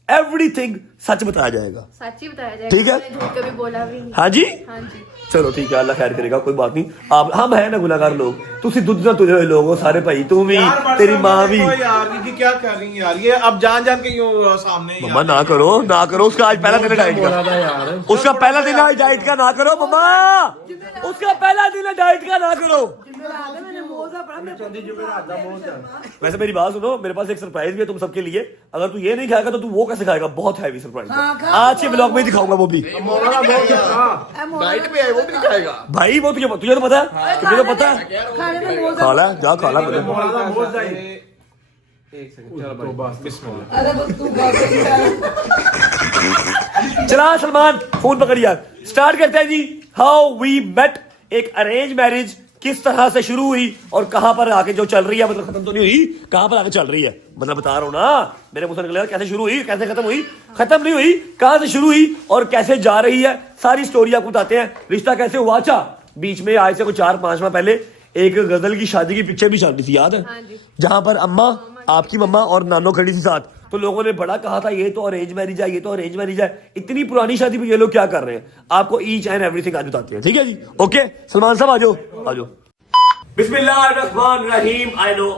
एवरीथिंग सच बताया जाएगा, सच ही बताया जाएगा, ठीक है? मैंने झूठ कभी बोला भी नहीं। हाँ जी हाँ जी, चलो ठीक है, अल्लाह खैर करेगा, कोई बात नहीं। आप हम है ना गुनाहगार लोग, तुसी दुध ना तुझे लोग हो सारे भाई, तू भी तेरी माँ भी। यार ये क्या कर रही है यार, ये अब जान जान के यूं सामने ही मम्मा ना करो ना करो, उसका आज पहला दिन है डाइट का, उसका पहला दिन है डाइट का, ना करो मम्मा, उसका पहला दिन है डाइट का, ना करो। वैसे मेरी बात सुनो, मेरे पास एक सरप्राइज भी है तुम सबके लिए, अगर तू ये नहीं खाएगा तो तू वो कैसे खाएगा? बहुत हैवी सरप्राइज है, आज के ब्लॉग में दिखाऊंगा वो भी। डाइट पे है वो भी दिखाएगा भाई वो तुझे तो पता है, तुझे तो पता है, खा ला जा, खा ला। चला सलमान फोन पकड़ यार, स्टार्ट करते हैं जी। हाउ वी मेट, एक अरेंज मैरिज किस तरह से शुरू हुई और कहां पर आके जो चल रही है, मतलब खत्म तो नहीं हुई, कहां पर आके चल रही है, मतलब बता रहा हूं ना, मेरे मुंह से निकलेगा कैसे शुरू हुई कैसे खत्म हुई, खत्म नहीं हुई, कहां से शुरू हुई और कैसे जा रही है, सारी स्टोरी आपको बताते हैं। रिश्ता कैसे हुआ? अच्छा बीच में आज से कुछ 4-5 माह पहले एक गजल की शादी की पिक्चर भी शादी थी, याद है? हाँ जी। जहां पर अम्मा, आपकी मम्मा और नानो खड़ी थी साथ, तो लोगों ने बड़ा कहा था ये तो अरेंज मैरिज है, ये तो अरेंज मैरिज है। इतनी पुरानी शादी पे ये लोग क्या कर रहे हैं, आपको ईच एंड एवरीथिंग आज बताते हैं, ठीक है जी? ओके सलमान साहब आ जाओ, आ जाओ। बिस्मिल्लाहिर्रहमानिर्रहीम। आई नो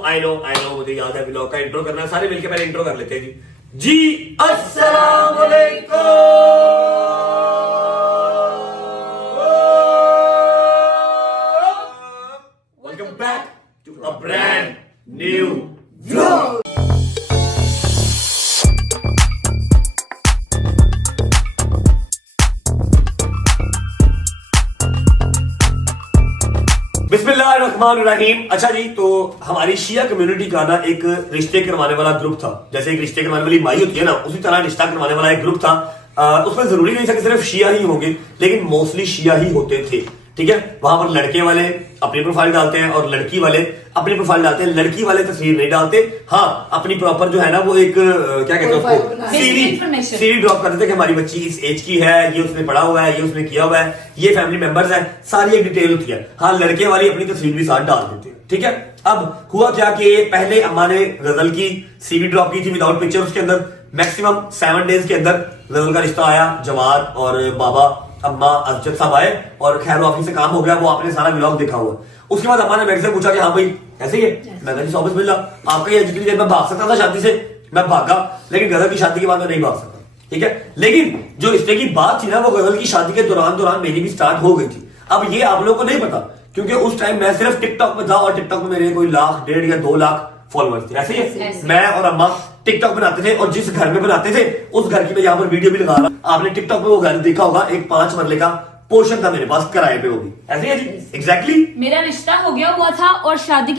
मुझे याद है व्लॉग का इंट्रो करना है, सारे मिलकर पहले इंट्रो कर लेते हैं जी। अस्सलाम वालेकुम, welcome back to a brand new vlog. बिस्मिल्लाहिर्रहमानिर्रहीम। अच्छा जी, तो हमारी शिया कम्युनिटी का ना एक रिश्ते करवाने वाला ग्रुप था, जैसे एक रिश्ते करवाने वाली माई होती है ना, उसी तरह रिश्ता करवाने वाला एक ग्रुप था। उसमें जरूरी नहीं था कि सिर्फ शिया ही होंगे, लेकिन मोस्टली शिया ही होते थे, ठीक है? वहां पर लड़के वाले अपनी प्रोफाइल डालते हैं और लड़की वाले अपनी प्रोफाइल डालते हैं। लड़की वाले तस्वीर नहीं डालते, हाँ अपनी प्रॉपर जो है ना वो एक क्या कहते हैं उसको, सीवी ड्रॉप कर देते कि हमारी बच्ची इस एज की है, ये उसने पढ़ा हुआ है, ये उसने किया हुआ है, ये फैमिली मेंबर्स हैं, सारी एक डिटेल होती है। हाँ लड़के वाली अपनी तस्वीर भी साथ डाल देते हैं, ठीक है? अब हुआ क्या कि पहले अम्मा ने गजल की सीवी ड्रॉप की थी विदाउट पिक्चर, उसके अंदर मैक्सिमम 7 डेज के अंदर गजल का रिश्ता आया, जवाद और बाबा अम्मा अजद साहब आए और खैर वाफी से काम हो गया, वो आपने सारा व्लॉग देखा हुआ। उसके बाद अम्मा ने मेरे से पूछा कि हाँ भाई ऐसे ही है, मैं कहा बिस्मिल्लाह, आपका ये जितनी देर मैं भाग सकता था शादी से मैं भागा, लेकिन गजल की शादी के बाद मैं नहीं भाग सकता, ठीक है। लेकिन जो रिश्ते की बात थी ना, वो गजल की शादी के दौरान मेरी भी स्टार्ट हो गई थी। अब ये आप लोगों को नहीं पता, क्योंकि उस टाइम मैं सिर्फ टिकटॉक में था और टिकटॉक में मेरे कोई 1 1.5 या 2 लाख फॉलोअर्स थे। ऐसे ही मैं और अम्मा टिकटॉक बनाते थे, और जिस घर में बनाते थे उस घर की मैं यहाँ पर वीडियो भी लगा रहा हूं। आपने टिकटॉक में वो घर देखा होगा, एक 5 मरले का पोर्शन था मेरे पास किराए पे, वो भी ऐसे है जी। एग्जैक्टली मेरा रिश्ता हो गया हुआ था और शादी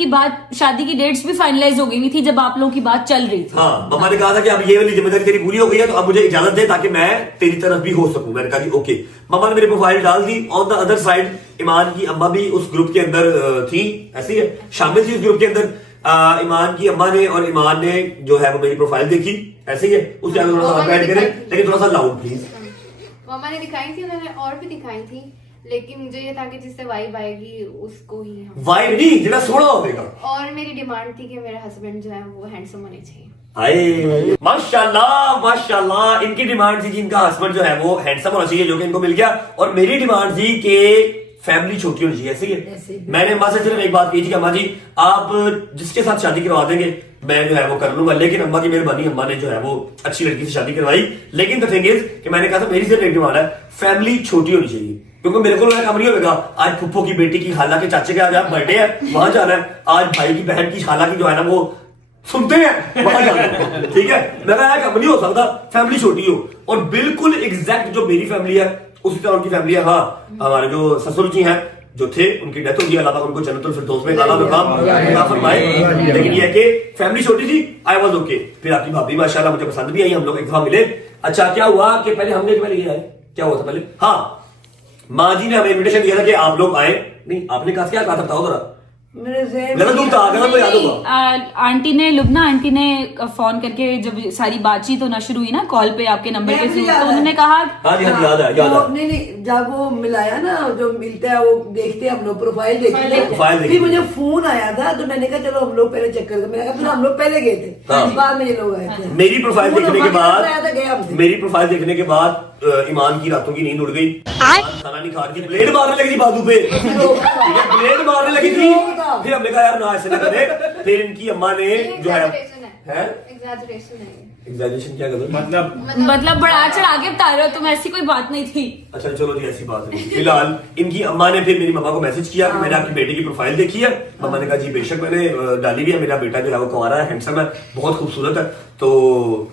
की डेट्स भी फाइनलाइज हो गई थी जब आप लोगों की बात चल रही थी। हाँ, मम्मा ने कहा था कि अब ये वाली जिम्मेदारी तेरी पूरी हो गई है, तो अब मुझे इजाजत दे ताकि मैं तेरी तरफ भी हो सकूं। मैंने कहा जी ओके। मम्मा ने मेरी प्रोफाइल डाल दी। ऑन द अदर साइड ईमान की अम्मा भी उस ग्रुप के अंदर थी, ऐसी है, शामिल थी उस ग्रुप के अंदर। ईमान की अम्मा ने और ईमान ने जो है वो मेरी प्रोफाइल देखी, ऐसे ही है। उसके आगे थोड़ा सा बैठ करें, लेकिन थोड़ा सा लाउड प्लीज। मम्मा ने दिखाई थी, उन्होंने और भी दिखाई थी, लेकिन मुझे ये था कि जिससे वाइब आएगी उसको ही हम। वाइब नहीं, जितना सोना होगा। और मेरी डिमांड थी कि मेरा हस्बैंड जो है वो हैंडसम होने चाहिए। आए माशाल्लाह माशाल्लाह, इनकी डिमांड थी कि इनका हस्बैंड जो है वो हैंडसम होना चाहिए, जो कि इनको मिल गया। और मेरी डिमांड थी कि फैमिली छोटी होनी चाहिए, ऐसे ही है। मैंने अम्मा से सिर्फ एक बात कही थी कि अम्मा जी आप जिसके साथ शादी करवा देंगे मैं जो है वो कर लूंगा। लेकिन अम्मा की मेहरबानी, अम्मा ने जो है वो अच्छी लड़की से शादी करवाई। लेकिन द थिंग इज कि मैंने कहा था मेरी सिर्फ एक डिमांड है, फैमिली छोटी होनी चाहिए, क्योंकि मेरे को काम नहीं होगा। आज फुप्पो की बेटी की, खाला के चाचे के आज बर्थडे है, वहां जाना है। आज भाई की बहन की, खाला की जो है ना वो सुनते हैं, वहां जाना है, ठीक है। मैं कहा कम नहीं हो सकता, फैमिली छोटी हो। और बिल्कुल एग्जैक्ट जो मेरी फैमिली है उसी तरह उनकी फैमिली है। हाँ, हमारे जो ससुर जी हैं जो थे, उनकी डेथ हो गई, अल्लाह पाक उनको जन्नतुल फिरदौस में आला मुकाम अता फरमाए। लेकिन ये है कि फैमिली छोटी थी, आई वाज ओके। फिर आपकी भाभी माशाल्लाह मुझे पसंद भी आई, हम लोग एक दफा मिले। अच्छा क्या हुआ कि पहले ये आए, क्या हुआ था पहले, हाँ, माँ जी ने हमें इन्विटेशन दिया था कि आप लोग आए। नहीं, आपने कहा क्या कहा था, बताओ जरा। मेरे से गलत तुम था, गलत तो याद होगा। आंटी ने, लुबना आंटी ने फोन करके जब सारी बातचीत होना शुरू हुई ना कॉल पे आपके नंबर के थ्रू, तो उन्होंने कहा हाँ जी, हाँ याद है। नहीं, जब वो मिलाया ना, जो मिलता है वो देखते हैं हम लोग, प्रोफाइल देखते हैं। फिर मुझे फोन आया था, तो मैंने कहा चलो हम लोग पहले चेक करते। मैंने कहा फिर हम लोग पहले गए थे, बाद में ये लोग आए थे। मेरी प्रोफाइल देखने के बाद ईमान की रातों की नींद उड़ गई, खाना नहीं खा रही थी, ब्लेड मारने लगी थी बाजू पे, ब्लेड मारने लगी थी। फिर हमने कहा यार ना ऐसे ना करे। फिर इनकी अम्मा ने जो है एग्जैजरेशन क्या कर, मतलब बढ़ा चढ़ा के बता रहे हो तुम, ऐसी कोई बात नहीं थी। अच्छा चलो जी, ऐसी बात नहीं। फिलहाल इनकी अम्मा ने फिर मेरी मम्मा को मैसेज किया कि मैंने आपकी बेटी की प्रोफाइल देखी है। मम्मा ने कहा जी बेशक मैंने डाली भी है, मेरा बेटा जो है वो कुंवारा है, हैंडसम है, बहुत खूबसूरत है। तो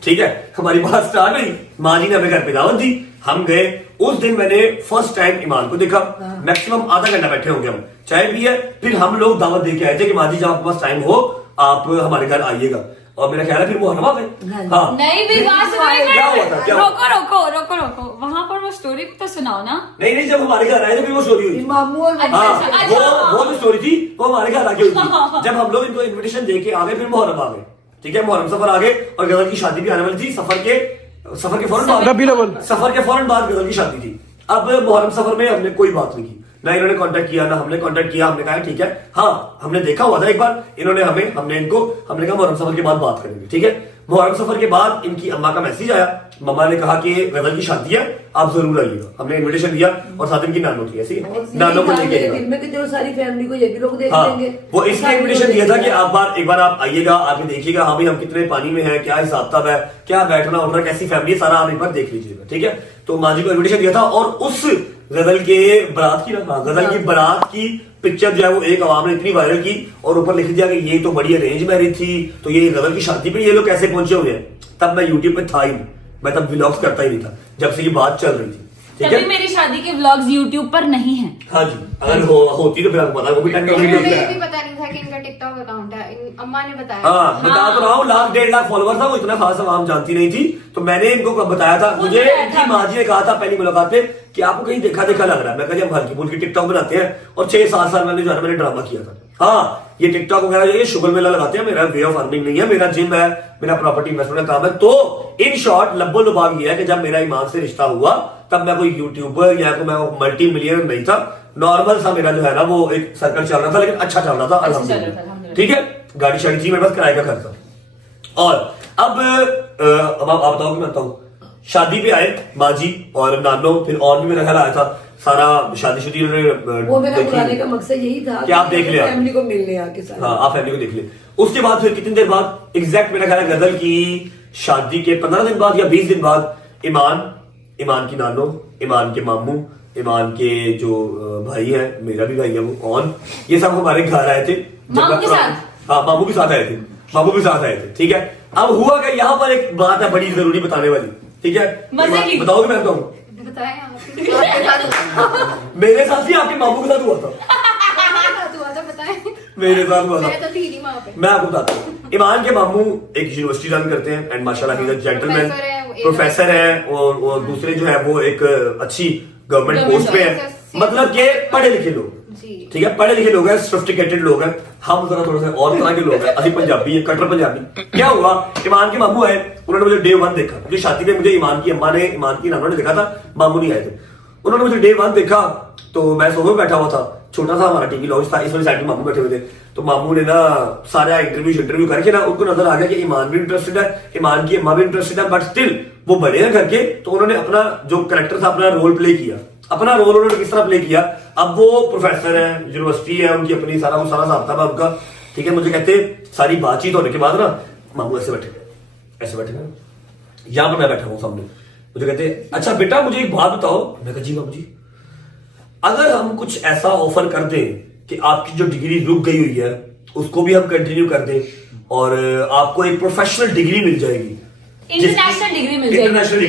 ठीक है, हमारी बात स्टार्ट हुई। माँ जी ने हमें घर पे दावत दी, हम गए। उस दिन मैंने फर्स्ट टाइम ईमान को देखा। मैक्सिमम आधा घंटा बैठे होंगे हम, चाय पिए, फिर हम लोग दावत दे के आए थे कि माँ जी जब आपके पास टाइम हो आप हमारे घर आइएगा। और मेरा ख्याल है फिर वो हरमा पे, हाँ नहीं भी बात क्या हुआ था, क्या हुआ? रोको वहां पर वो स्टोरी तो सुनाओ ना। नहीं, जब हमारे घर आए थे फिर वो स्टोरी हुई। मामू और हाँ, वो जो स्टोरी थी वो हमारे घर आके हुई थी। जब हम लोग इनको इन्विटेशन दे के आ गए, फिर मुहर्रम आ गए, ठीक है, मुहर्रम सफर आ गए और गजल की शादी भी आने वाली थी। सफर के फौरन बाद गजल की शादी थी। अब मुहर्रम सफर में हमने कोई बात नहीं की, ना इन्होंने कांटेक्ट किया ना हमने कांटेक्ट किया। हमने कहा ठीक है, हाँ हमने देखा हुआ था एक बार, इन्होंने हमने कहा मुहर्रम सफर के बाद बात करेंगे, ठीक है। मुहर्रम सफर के बाद इनकी अम्मा का मैसेज आया, मम्मा ने कहा कि गजल की शादी है, आप जरूर आइएगा। हमने इन्विटेशन दिया और साथ इनकी नानो थी, ऐसी नानो को लेके जो सारी फैमिली को ये भी लोग देख लेंगे। वो इसलिए इन्विटेशन दिया था कि आप एक बार आप आइएगा, आके देखिएगा हाँ भाई हम कितने पानी में है, क्या हिसाब किताब है, क्या बैठना उठना, कैसी फैमिली है, सारा आप एक बार देख लीजिएगा, ठीक है। तो माँ जी को इन्विटेशन दिया था और उस गजल की बारात की पिक्चर जो है वो एक आवाम ने इतनी वायरल की और ऊपर लिख दिया कि ये तो बड़ी अरेंज मैरिज थी, तो ये गजल की शादी पे ये लोग कैसे पहुंचे हुए हैं। तब मैं यूट्यूब पे था ही नहीं, मैं तब व्लॉग्स करता ही नहीं था, जब से ये बात चल रही थी, ठीक है। मेरी शादी के व्लॉग्स यूट्यूब पर नहीं है। हाँ जी, अगर होती तो फिर आपको पता, वो भी मुझे भी पता नहीं था कि इनका टिकटॉक अकाउंट है, अम्मा ने बताया। हाँ, बता तो रहा हूँ, 1 1.5 लाख फॉलोवर था, वो इतना खास आवाम जानती नहीं थी। तो मैंने इनको बताया था, मुझे इनकी माँ जी ने कहा था पहली मुलाकात पे कि आपको कहीं देखा लग रहा है। मैं कहा हम हल्की फुल्की टिकटॉक बनाते हैं, और 6-7 साल मैंने जो है मैंने ड्रामा किया था। हाँ, ये टिकटॉक वगैरह ये शुगर मेला लगाते हैं, मेरा वे ऑफ अर्निंग नहीं है, मेरा जिम है, मेरा प्रॉपर्टी इन्वेस्टमेंट का काम है। तो इन शॉर्ट लब्बो लुबाब ये है कि जब मेरा ईमान से रिश्ता हुआ तब मैं कोई यूट्यूबर या मैं मल्टी मिलियनर नहीं था, नॉर्मल सा मेरा जो है ना वो एक सर्कल चल रहा था, लेकिन अच्छा चल रहा था अल्हम्दुलिल्लाह, ठीक है। गाड़ी शाड़ी थी मेरे पास, किराए का खर्चा। और अब आप बताओ कि मैं बताऊं, शादी पे आए माँ जी और नानो, फिर और भी मेरा घर आया था सारा, शादी वो मेरा बुलाने का मकसद यही था कि आप देख ले, फैमिली को मिलने आके साथ। हाँ, आप फैमिली को देख ले। उसके बाद फिर कितनी देर बाद, एग्जैक्ट मेरा ख्याल है गजल की शादी के 15 दिन बाद या 20 दिन बाद ईमान की नानो, ईमान के मामू, ईमान के जो भाई है, मेरा भी भाई है वो ऑन, ये सब हमारे घर आए थे। मामू के साथ? हाँ, मामू के साथ आए थे, मामू के साथ आए थे। ठीक है, अब हुआ क्या, यहाँ पर एक बात है बड़ी जरूरी बताने वाली। ठीक है, बताओगे? मैं बताऊँ? बताएं आप। मेरे साथ ही आपके मामू के साथ हुआ था। बताएं। मेरे साथ हुआ था। मैं तो थी नहीं वहाँ पे। मैं आपको बताता हूँ, ईमान के मामू एक यूनिवर्सिटी रन करते हैं एंड माशाल्लाह he is a gentleman, professor है, और दूसरे जो है वो एक अच्छी गवर्नमेंट पोस्ट पे है, मतलब के पढ़े लिखे लोग। ठीक है, पढ़े लिखे लोग हैं, सोफिस्टिकेटेड लोग हैं। हम जरा थोड़ा सा और तरह के लोग हैं, असली पंजाबी है, कट्टर पंजाबी। क्या हुआ, ईमान के मामू आए, उन्होंने मुझे डे 1 देखा। मुझे शादी में मुझे ईमान की अम्मा ने, ईमान की नाना ने देखा था, मामू नहीं आए थे। उन्होंने मुझे डे 1 देखा तो मैं सोफे में बैठा हुआ था, छोटा सा हमारा टीवी लॉन्च था, इस वाली साइड में मामू बैठे हुए थे। तो मामू ने ना सारा इंटरव्यू करके ना उनको नजर आ गया कि ईमान भी इंटरेस्टेड है, ईमान की अम्मा भी इंटरेस्टेड है, बट स्टिल वो बड़े हैं घर के, तो उन्होंने अपना जो कैरेक्टर था, अपना रोल प्ले किया। अपना रोल उन्होंने किस तरह प्ले किया, अब वो प्रोफेसर है, यूनिवर्सिटी है उनकी अपनी, सारा साहब था उनका। ठीक है, मुझे कहते सारी बातचीत होने के बाद ना मामू ऐसे बैठे यहाँ पर मैं बैठा हूँ सामने। मुझे कहते अच्छा बेटा मुझे एक बात बताओ। मैं कहा जी बाबू जी, अगर हम कुछ ऐसा ऑफर कर दें कि आपकी जो डिग्री रुक गई हुई है उसको भी हम कंटिन्यू कर दें और आपको एक प्रोफेशनल डिग्री मिल जाएगी, इंटरनेशनल डिग्री मिल जाएगी,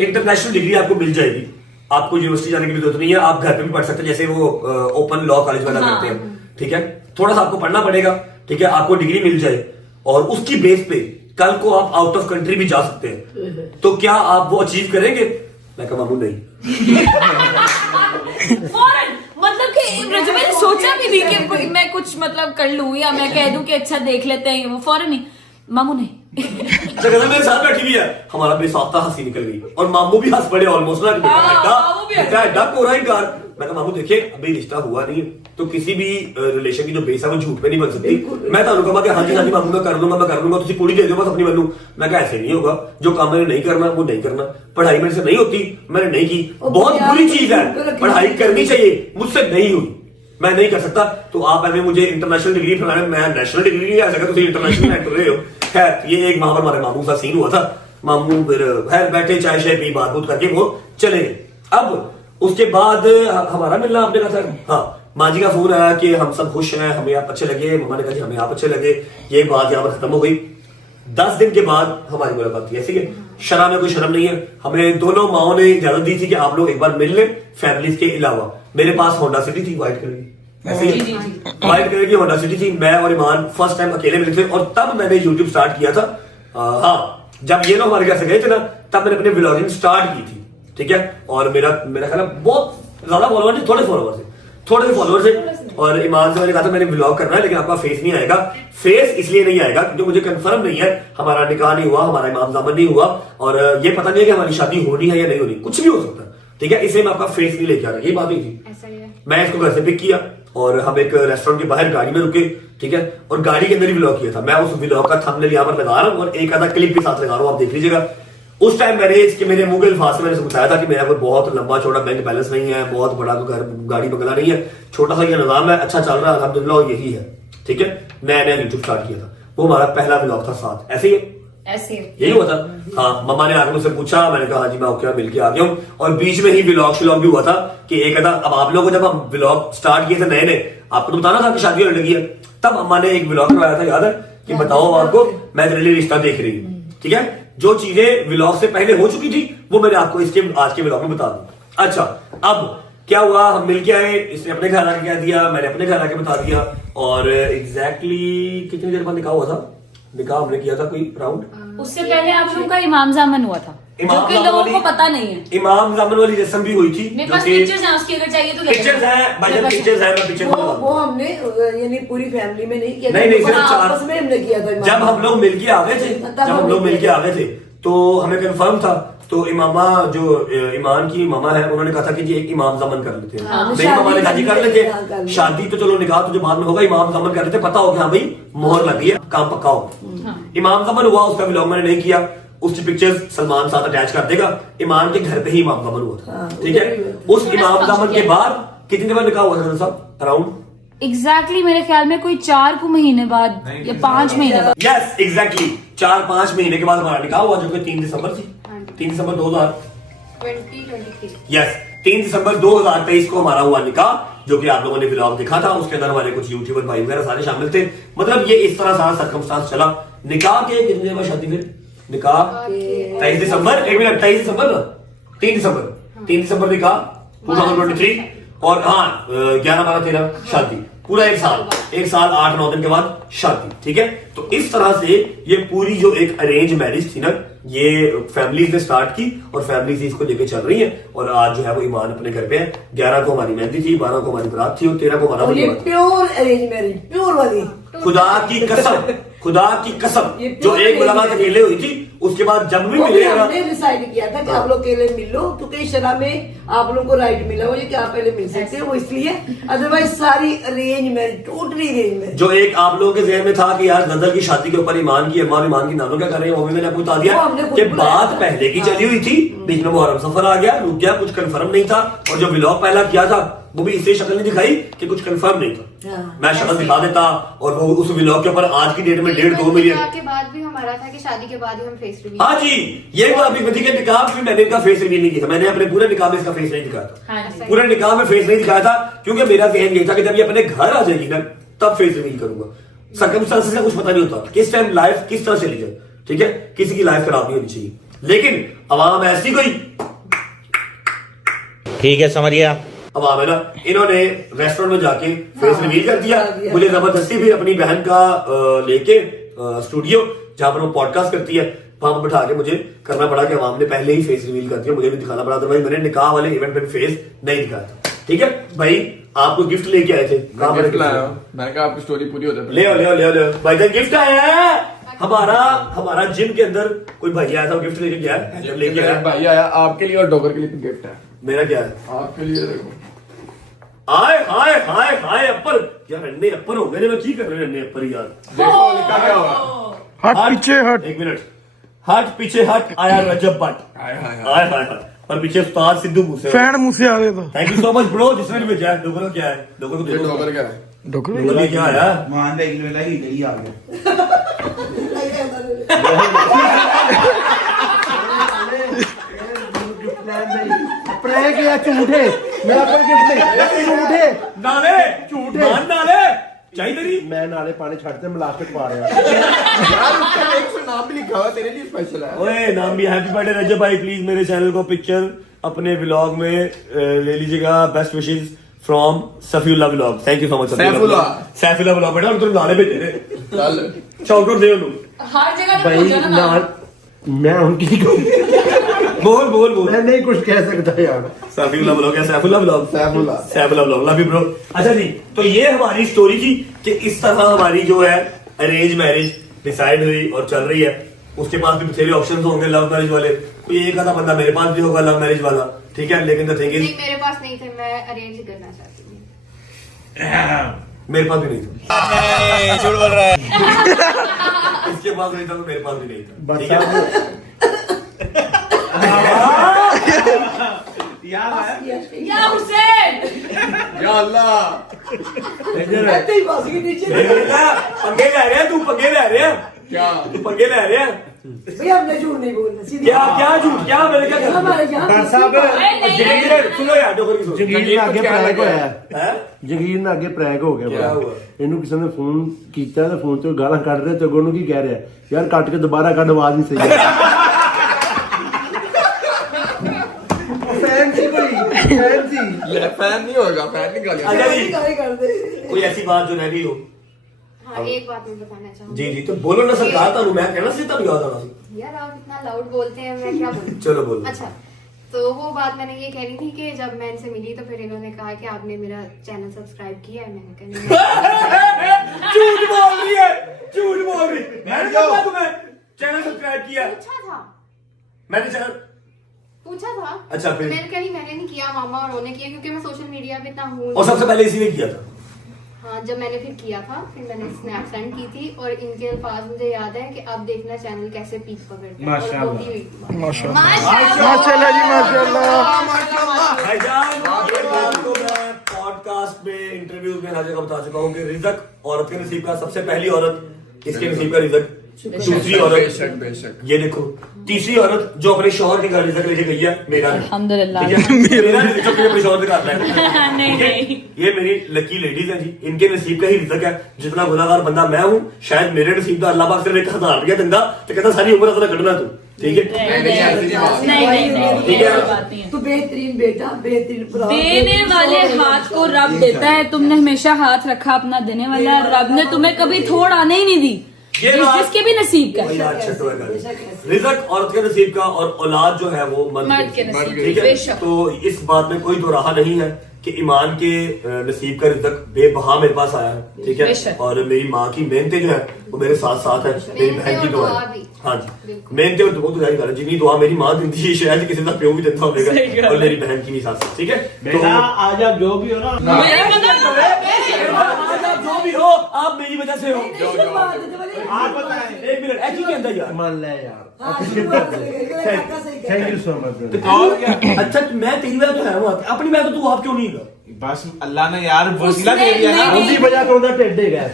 इंटरनेशनल डिग्री आपको मिल जाएगी, आपको यूनिवर्सिटी जाने की भी जरूरत नहीं है, आप घर पे भी पढ़ सकते हैं, जैसे वो ओपन लॉ कॉलेज वाला करते हैं। ठीक है, थोड़ा सा आपको पढ़ना पड़ेगा, ठीक है, आपको डिग्री मिल जाए और उसकी बेस पे कल को आप आउट ऑफ कंट्री भी जा सकते हैं, तो क्या आप वो अचीव करेंगे? मैं कहा मामू नहीं। फौरन, मतलब कि मैंने सोचा भी नहीं कि मैं कुछ मतलब कर लूं या मैं कह दूं कि अच्छा देख लेते हैं, वो फौरन ही मामू नहीं। जगह मेरे साथ बैठी हुई है, हमारा बेसाख्ता हंसी निकल गई और मामू भी हंस पड़े ऑलमोस्ट ना, बेटा कोरा ही कार। मैं कहा मामू देखिए अभी रिश्ता हुआ नहीं है, तो किसी भी रिलेशन की जो बेस है वो झूठ पे नहीं बन सकती। मैं तो कहूंगा कि हाँ जी मामू मैं कर लूंगा, तुझे पूरी दे दो बस अपनी बनू। मैं कहा ऐसे नहीं होगा, जो काम मैंने नहीं करना वो नहीं करना, पढ़ाई मेरे से नहीं होती, मैंने नहीं की, बहुत बुरी चीज है, पढ़ाई करनी चाहिए, मुझसे नहीं हुई, मैं नहीं कर सकता, तो आप ऐसे मुझे इंटरनेशनल डिग्री फैलाने, मैं नेशनल डिग्री नहीं आ सकता, तुम इंटरनेशनल एक्टर रहे हो। खैर ये एक वहां पर हमारे मामू का सीन हुआ था, मामू फिर खैर बैठे चाय शाय पी बात करके वो चले गए। अब उसके बाद हमारा मिलना आपने कहा था, हाँ माँ जी का फोन आया कि हम सब खुश हैं, हमें आप अच्छे लगे, मम्मा ने कहा जी हमें आप अच्छे लगे, ये बात यहाँ पर खत्म हो गई। 10 दिन के बाद हमारी मुलाकात थी। ऐसी शर्म में कोई शर्म नहीं है, हमें दोनों माओ ने इजाजत दी थी कि आप लोग एक बार मिल लें फैमिलीज के अलावा। मेरे पास होंडा सिटी थी व्हाइट कलर की, ऐसी व्हाइट कलर की होंडा सिटी थी, मैं और ईमान फर्स्ट टाइम अकेले मिले थे और तब मैंने यूट्यूब स्टार्ट किया था। हाँ जब ये लोग हमारे घर से गए थे ना तब मैंने अपनी व्लॉगिंग स्टार्ट की थी। ठीक है, और मेरा ख्याल है बहुत ज्यादा फॉलोवर थे, थोड़े से फॉलोअर्स है, और ईमान से मैंने कहा था मैंने व्लॉग करना है लेकिन आपका फेस नहीं आएगा। फेस इसलिए नहीं आएगा क्योंकि मुझे कंफर्म नहीं है, हमारा निकाह नहीं हुआ, हमारा इमाम ज़ामन नहीं हुआ और ये पता नहीं है कि हमारी शादी होनी है या नहीं होनी, कुछ भी हो सकता है। ठीक है, इसलिए मैं आपका फेस नहीं लेके आ रहा, ये बात नहीं थी। मैं इसको घर से पिक किया और हम एक रेस्टोरेंट के बाहर गाड़ी में रुके। ठीक है, और गाड़ी के अंदर ही व्लॉग किया था। मैं उस व्लॉग का थंबनेल यहाँ पर लगा रहा हूँ और एक आधा क्लिप भी साथ लगा रहा हूँ, आप देख लीजिएगा। उस टाइम मैंने इसके मेरे मुंह के अल्फाज से मैंने बताया था कि मेरा कोई बहुत लंबा चौड़ा बैंक बैलेंस नहीं है, बहुत बड़ा घर गाड़ी बंगला नहीं है, छोटा सा ये निजाम है, अच्छा चल रहा है अल्हम्दुलिल्लाह, और यही है। ठीक है, नया यूट्यूब स्टार्ट किया था, वो हमारा पहला व्लॉग था साथ। ऐसे ही ऐसे यही हुआ था। हाँ, मम्मा ने आकर मुझसे पूछा, मैंने कहा हाँ जी मैं ओके मिल के आ गया हूँ, और बीच में ही व्लॉग भी हुआ था कि एक आधा। अब आप लोगों को जब हम व्लॉग स्टार्ट किए थे नए, आपको तो बताना था कि शादी होने लगी है, तब अम्मा ने एक व्लॉग करवाया था, याद है कि बताओ आपको मैं तेरे लिए रिश्ता देख रही हूँ। ठीक है, जो चीजें व्लॉग से पहले हो चुकी थी वो मैंने आपको इसके आज के व्लॉग में बता दूं। अच्छा, अब क्या हुआ, हम मिलके आए, इसने अपने घर आके कह दिया, मैंने अपने घर आके बता दिया, और एग्जैक्टली कितनी देर बाद निकाह हुआ था? निकाह हमने किया था कोई राउंड, उससे पहले आप लोगों का इमाम ज़ामन हुआ था, जो कि लोगों को पता नहीं है। इमाम ज़ामन वाली रस्म भी हुई थी, मेरे पास पिक्चर्स हैं उसकी, अगर चाहिए तो पिक्चर्स है भाई, पिक्चर्स है, मैं पिक्चर वो हमने यानी पूरी फैमिली में नहीं किया, नहीं आपस में हमने किया था। जब हम लोग मिलके आ गए थे तो हमें कंफर्म था, तो इमामा जो ईमान की मामा है उन्होंने कहा था कि जी एक इमाम ज़ामन कर लेते हैं। मेरी मामा ने कहा जी कर लेते, शादी तो चलो निकाह तो जो बाद में होगा, इमाम ज़ामन कर लेते, पता हो कि हाँ भाई मोहर लग गई है, काम पक्का हो। इमाम ज़ामन हुआ, उसका व्लॉग मैंने नहीं किया, उसकी पिक्चर्स सलमान साथ अटैच कर देगा। ईमान के घर पे ही इमाम ज़ामन हुआ था। ठीक है, उस इमाम ज़ामन के बाद कितनी देर बाद निकाह हुआ था साहब? अराउंड एग्जैक्टली मेरे ख्याल में कोई 4 महीने बाद या 5 महीने बाद। यस एग्जैक्टली 4-5 महीने के बाद हमारा निकाह हुआ, जो कि 3 दिसंबर थी। 3 दिसंबर 2000 2023। यस 3 दिसंबर 2023 को हमारा हुआ निकाह, जो कि आप लोगों ने व्लॉग देखा था। उसके अंदर हमारे कुछ यूट्यूबर भाई वगैरह सारे शामिल थे। मतलब ये इस तरह सारा सर्कमस्टांस चला। निकाह के कितने दिन बाद शादी फिर? निकाह 23 दिसंबर, 1 मिनट, 23 दिसंबर ना, 3 दिसंबर निकाह 2023, और हाँ 11, 12, 13 शादी। पूरा 1 साल 8, 9 दिन के बाद शादी। ठीक है, तो इस तरह से ये पूरी जो एक अरेंज मैरिज थी ना, ये फैमिली ने स्टार्ट की और फैमिली से इसको लेके चल रही है। और आज जो है वो ईमान अपने घर पे है। 11 को हमारी मेहंदी थी, 12 को हमारी बारात थी और 13 को हमारा ये वलीमा था। प्योर अरेंज मैरिज, प्योर वाली। खुदा की कसम ये जो एक प्योर मुलाकात arrange अकेले हुई थी, उसके बाद जब भी वो भी मिले हमने डिसाइड किया था कि आप लोग अकेले मिल लो, क्योंकि शरा में आप लोगों को राइट मिला हो ये कि आप पहले मिल सकते हो, वो इसलिए। अदरवाइज सारी arrange marriage, totally arrange marriage. जो एक आप लोगों के जहन में था कि यार नजर की शादी के ऊपर ईमान की अम्मा और ईमान की नानों क्या कर रहे हैं, वो भी मैंने आपको बता दिया वो हमने खुद कि बुलाया बात था। पहले की चली हुई थी, बीच में मुहर्रम सफर आ गया, रुक गया, कुछ कंफर्म नहीं था। और जो व्लॉग पहला किया था वो भी इससे शक्ल नहीं दिखाई कि कुछ कंफर्म नहीं था। हाँ। मैं शक्ल दिखा देता और वो उस व्लॉग के ऊपर आज की डेट में 1.5-2 मिलियन। के बाद भी हमारा था कि शादी के बाद ही हम फेस रिवील। हाँ जी, ये बात भी बती कि निकाह में मैंने इनका फेस रिवील नहीं किया था। मैंने अपने पूरे निकाह में इसका फेस नहीं दिखाया था। हाँ जी। पूरे निकाह में फेस नहीं दिखाया था क्योंकि मेरा जहन ये था कि जब ये अपने घर आ जाएगी ना तब फेस रिवील करूंगा। सर्कमस्टेंसेस का कुछ पता नहीं होता किस टाइम लाइफ किस तरह चली जाए। ठीक है, किसी की लाइफ खराब नहीं होनी चाहिए, लेकिन अवाम ऐसी कोई ठीक है, समझिए आप। अवाम है ना, इन्होंने रेस्टोरेंट में जाके फेस रिवील कर दिया। मुझे जबरदस्ती फिर अपनी बहन का लेके स्टूडियो जहां पर वो पॉडकास्ट करती है वहां पर बिठा के मुझे करना पड़ा कि अवाम ने पहले ही फेस रिवील कर दिया, मुझे भी दिखाना पड़ा। अदरवाइज मैंने निकाह वाले इवेंट में फेस नहीं दिखाया था। ठीक है भाई, आपको गिफ्ट लेके आए थे। कहां पर गिफ्ट लाया हूं। मैंने कहा आपकी स्टोरी पूरी होते ले आओ भाई का गिफ्ट आया है। हमारा जिम के अंदर कोई भाई आया था, गिफ्ट लेके गया है, लेके आया। भाई आया आपके लिए और डॉगर के लिए गिफ्ट है। मेरा क्या है? आपके लिए देखो। हाय हाय हाय हाय अपर यार, अन्ने अपर हो गए। मैं की कर रहे हैं अन्ने अपर यार। देखो लिखा क्या हुआ। हट पीछे हट। 1 मिनट, हट पीछे हट। आया रजब भट्ट, हाय हाय हाय। हाय हाय हाय। और पीछे उस्ताद सिद्धू मूसे। फैन मुंह से आ रहे था। Thank you so much bro, जिसने भी भेजा है। डोगर का क्या है? डोगर को ये देखो, डॉगर क्या है? डोगर का क्या आया? मान दे इल्लो लगी गई आ गया। प्रैंक या झूठे, मेरा कोई गिफ्ट नहीं, झूठे नाले झूठे। मान नाले चाहिए तेरी। मैं नाले पानी छाड़ते मिलाके पा रहा। यार उसका एक से नाम भी लिखा हुआ तेरे लिए स्पेशल है। ओए नाम भी हैप्पी बर्थडे रजब भाई। प्लीज मेरे चैनल को पिक्चर अपने व्लॉग में ले लीजिएगा। Best wishes from Safiullah vlog. Thank you so much Saifullah vlog. बेटा तुम नाले भेजे थे, चल शाउट आउट दे उन्हें। हर जगह तो भाई पूछो ना नाम। नाल मैं उनकी बोल मैं नहीं कुछ कह सकता यार। सैफुल्लाह व्लॉग है, Saifullah vlog, Saifullah. Saifullah vlog. Love you bro. अच्छा जी, तो ये हमारी स्टोरी थी कि इस तरह हमारी जो है अरेंज मैरिज डिसाइड हुई और चल रही है। उसके पास भी बथेरे ऑप्शंस होंगे लव मैरिज वाले, कोई एक आधा बंदा मेरे पास भी होगा लव मैरिज वाला। ठीक है, लेकिन द थिंग इज नहीं, मेरे पास नहीं थे, मैं अरेंज ही करना चाहती हूँ। मेरे पास भी नहीं था। झूठ बोल रहा है। इसके पास नहीं था तो मेरे पास भी नहीं था। बस ठीक है? या हुसैन। या अल्लाह। ऐसे ही बस के नीचे। पंगे ले रहे हैं तू, पंगे ले रहे हैं क्या? तू, पंगे ले रहे हैं। भैया हमने झूठ नहीं बोलना, सीधी क्या बात। क्या झूठ, क्या मैंने क्या कहा? हमारे यहाँ डॉक्टर साहब सुनो यार, डोगर की सुनो। जगीर ਨਾਲ ਅੱਗੇ ਪ੍ਰੈਂਕ ਹੋਇਆ हैं? ਜਗੀਰ ਨਾਲ ਅੱਗੇ ਪ੍ਰੈਂਕ ਹੋ ਗਿਆ ਕਿਆ ਬੜਾ। ਹੁਆ? ਇਹਨੂੰ ਕਿਸੇ ਨੇ ਫੋਨ ਕੀਤਾ ਤੇ ਫੋਨ ਤੋਂ ਗਾਲਾਂ ਕੱਢ ਰਿਹਾ ਤੇ ਅੱਗੋਂ ਨੂੰ ਕੀ ਕਹਿ ਰਿਹਾ ਯਾਰ ਕੱਟ ਕੇ ਦੁਬਾਰਾ ਕੱਢ, ਆਵਾਜ਼ ਨਹੀਂ ਸਹੀ ਫੈਨ ਸੀ ਕੋਈ ਫੈਨ ਸੀ। ले फैन नहीं होगा, फैन नहीं कर अच्छा जी, गाली कर दे। कोई ऐसी बात जो रह गई हो? हाँ, एक बात मैं बताना चाहूंगी। जी जी, तो बोलो ना सरकार, तानू मैं कहना सी तब याद आना सी। यार आप इतना लाउड बोलते हैं, मैं क्या बोलूं? चलो बोलो। अच्छा, तो वो बात मैंने ये कह रही थी कि जब मैं इनसे मिली तो फिर इन्होंने कहा कि आपने मेरा चैनल सब्सक्राइब किया है। मैंने कहा नहीं। झूठ बोल रही है, झूठ बोल रही है। मैंने कहा तुम्हें चैनल सब्सक्राइब किया। पूछा था, मैंने चैनल पूछा था। अच्छा, फिर? मैंने कहा नहीं, मैंने नहीं किया, मामा और उन्होंने किया, क्योंकि मैं सोशल मीडिया पे इतना हूँ। और सबसे पहले इसी ने किया था। हाँ, जब मैंने फिर किया था, फिर मैंने स्नैप सेंड की थी और इनके अल्फाज मुझे याद है कि अब देखना चैनल कैसे पीक पकड़ता है। माशाल्लाह। और होती हुई बात। माशाल्लाह जी माशाल्लाह। भाईजान, आपको मैं पॉडकास्ट में इंटरव्यूज में हर जगह बता चुका हूँ कि रिज़्क औरत के नसीब का, सबसे पहली औरत इसके नसीब का रिज़्क दूसरी औरत, बेशक बेशक। ये देखो तीसरी औरत जो अपने शौहर के घर रिजक लेके गई है, मेरा नहीं। अल्हम्दुलिल्लाह। ठीक है? मेरा नहीं रिजक मुझे अपने शौहर से करना है। नहीं ठीक है? नहीं, ये मेरी लकी लेडीज है जी, इनके नसीब का ही रिजक है। जितना गुनाहगार बंदा मैं हूँ, शायद मेरे नसीब का अल्लाह पाक सिर्फ 1000 रुपया दिंदा तो कहता सारी उम्र अपना कटना तू। ठीक है? नहीं, ठीक है? बात नहीं है। तू बेहतरीन बेटा, बेहतरीन भरा, देने वाले हाथ को रब देता है, तुमने हमेशा हाथ रखा अपना देने वाला, रब ने तुम्हें कभी थोड़ आने ही नहीं दी, जिसके भी नसीब का। वही आज छठो है गाइस। रिजक औरत के नसीब का और औलाद जो है वो मर्द के नसीब, ठीक है? बेशक। तो इस बात में कोई दो राह नहीं है कि ईमान के नसीब का रिजक बेबहा मेरे पास आया है। ठीक है? बेशक। और मेरी माँ की मेहनतें जो है वो मेरे साथ साथ है, मेरी बहन की दुआ है। हाँ जी, मेहनतें और दुआ तो जाहिर कर, जितनी दुआ मेरी माँ देती है शायद किसी का प्यो भी देता होगा, और मेरी बहन की भी साथ साथ। ठीक है? तो आज आप जो भी हो ना, आज आप जो भी हो, आप मेरी वजह से हो। आप बताएं। एक मिनट ऐसी के अंदर यार मान ले यार, हाँ, शुरुआत से लेके काका सही कह रहा है। Thank you so much. और क्या, अच्छा तो मैं तेरी वजह तो है वहाँ, अपनी वजह तो तू आप क्यों नहीं कर? बस अल्लाह ने यार वसीला उसने दे दिया ना। नहीं- उसी वजह तो उधर टेढ़े गए।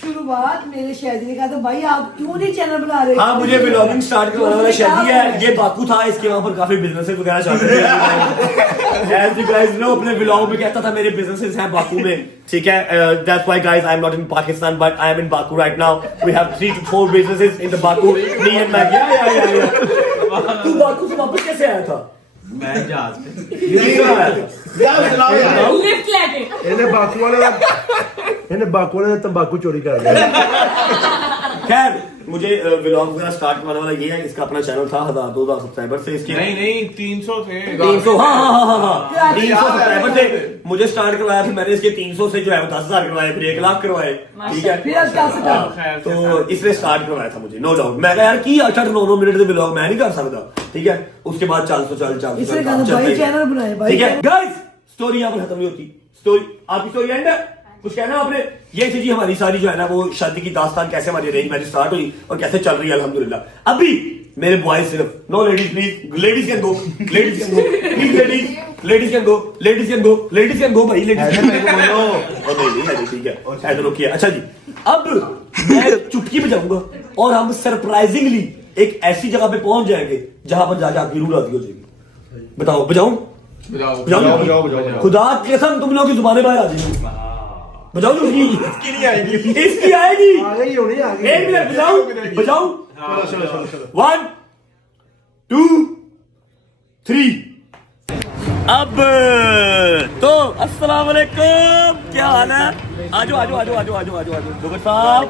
शुरुआत मेरे शायद ने कहा तो भाई आप क्यों नहीं चैनल बना रहे? हाँ, मुझे ब्लॉगिंग स्टार्ट करवाने वाला शादी है, ये बाकू था, इसके वहाँ पर काफी बिजनेसेस वगैरह चल रहे थे। As you guys know, अपने ब्लॉग में कहता था मेरे बिजनेसेस हैं बाकू में। ठीक है? That's why guys, I'm not in Pakistan, but I am in Baku right now. We have 3 to 4 businesses in the Baku. Me and Maggie. Yeah. तू बाकू से वापस कैसे आया था? मैं जहाज पे ये क्यों आया था? लिफ्ट लेके। इन्हें बाकू वाले ने तंबाकू चोरी कर लिया। खैर, मुझे व्लॉग वगैरह स्टार्ट करवाने वाला ये है, इसका अपना चैनल था 1000-2000 सब्सक्राइबर से, इसके नहीं 300 थे। 300, हाँ 300 सब्सक्राइबर थे। मुझे स्टार्ट करवाया, फिर मैंने इसके 300 से जो है वो 10,000 करवाए, फिर 1 लाख करवाए। ठीक है? फिर अब क्या से हाँ, तो इसलिए स्टार्ट करवाया था मुझे, नो डाउट। मैं कहा यार की 8-9 मिनट के व्लॉग मैं नहीं कर सकता। ठीक है? उसके बाद चल इसलिए कहा था भाई चैनल बनाए भाई। ठीक है गाइस, स्टोरी यहाँ पर खत्म नहीं होती। स्टोरी, आपकी स्टोरी एंड है, कुछ कहना आपने? ये थी जी हमारी सारी जो है ना वो शादी की दास्तान, कैसे हमारी अरेंज मैरिज स्टार्ट हुई और कैसे चल रही है अल्हम्दुलिल्लाह। अभी मेरे बॉयज सिर्फ, no ladies please, ladies can go, ladies can go please, ladies can go, ladies can go, ladies can go भाई, लेडीज कैन गो। नहीं ठीक है, ऐसा रोकिए। अच्छा जी, अब मैं चुटकी बजाऊंगा और हम सरप्राइजिंगली एक ऐसी जगह पे पहुंच जाएंगे जहां पर जाके आपकी रूह राजी हो जाएगी। बताओ, बजाऊं? बजाओ। खुदा की कसम तुम लोगों की जुबानें बाहर आ जाएंगी। बजाओ जो इसकी नहीं आएगी, इसकी आएगी। आ गई होनी, आ गई। 1 मिनट बजाऊं? चलो। 1 2 3। अब तो अस्सलाम वालेकुम, क्या हाल है? आजो डॉक्टर साहब।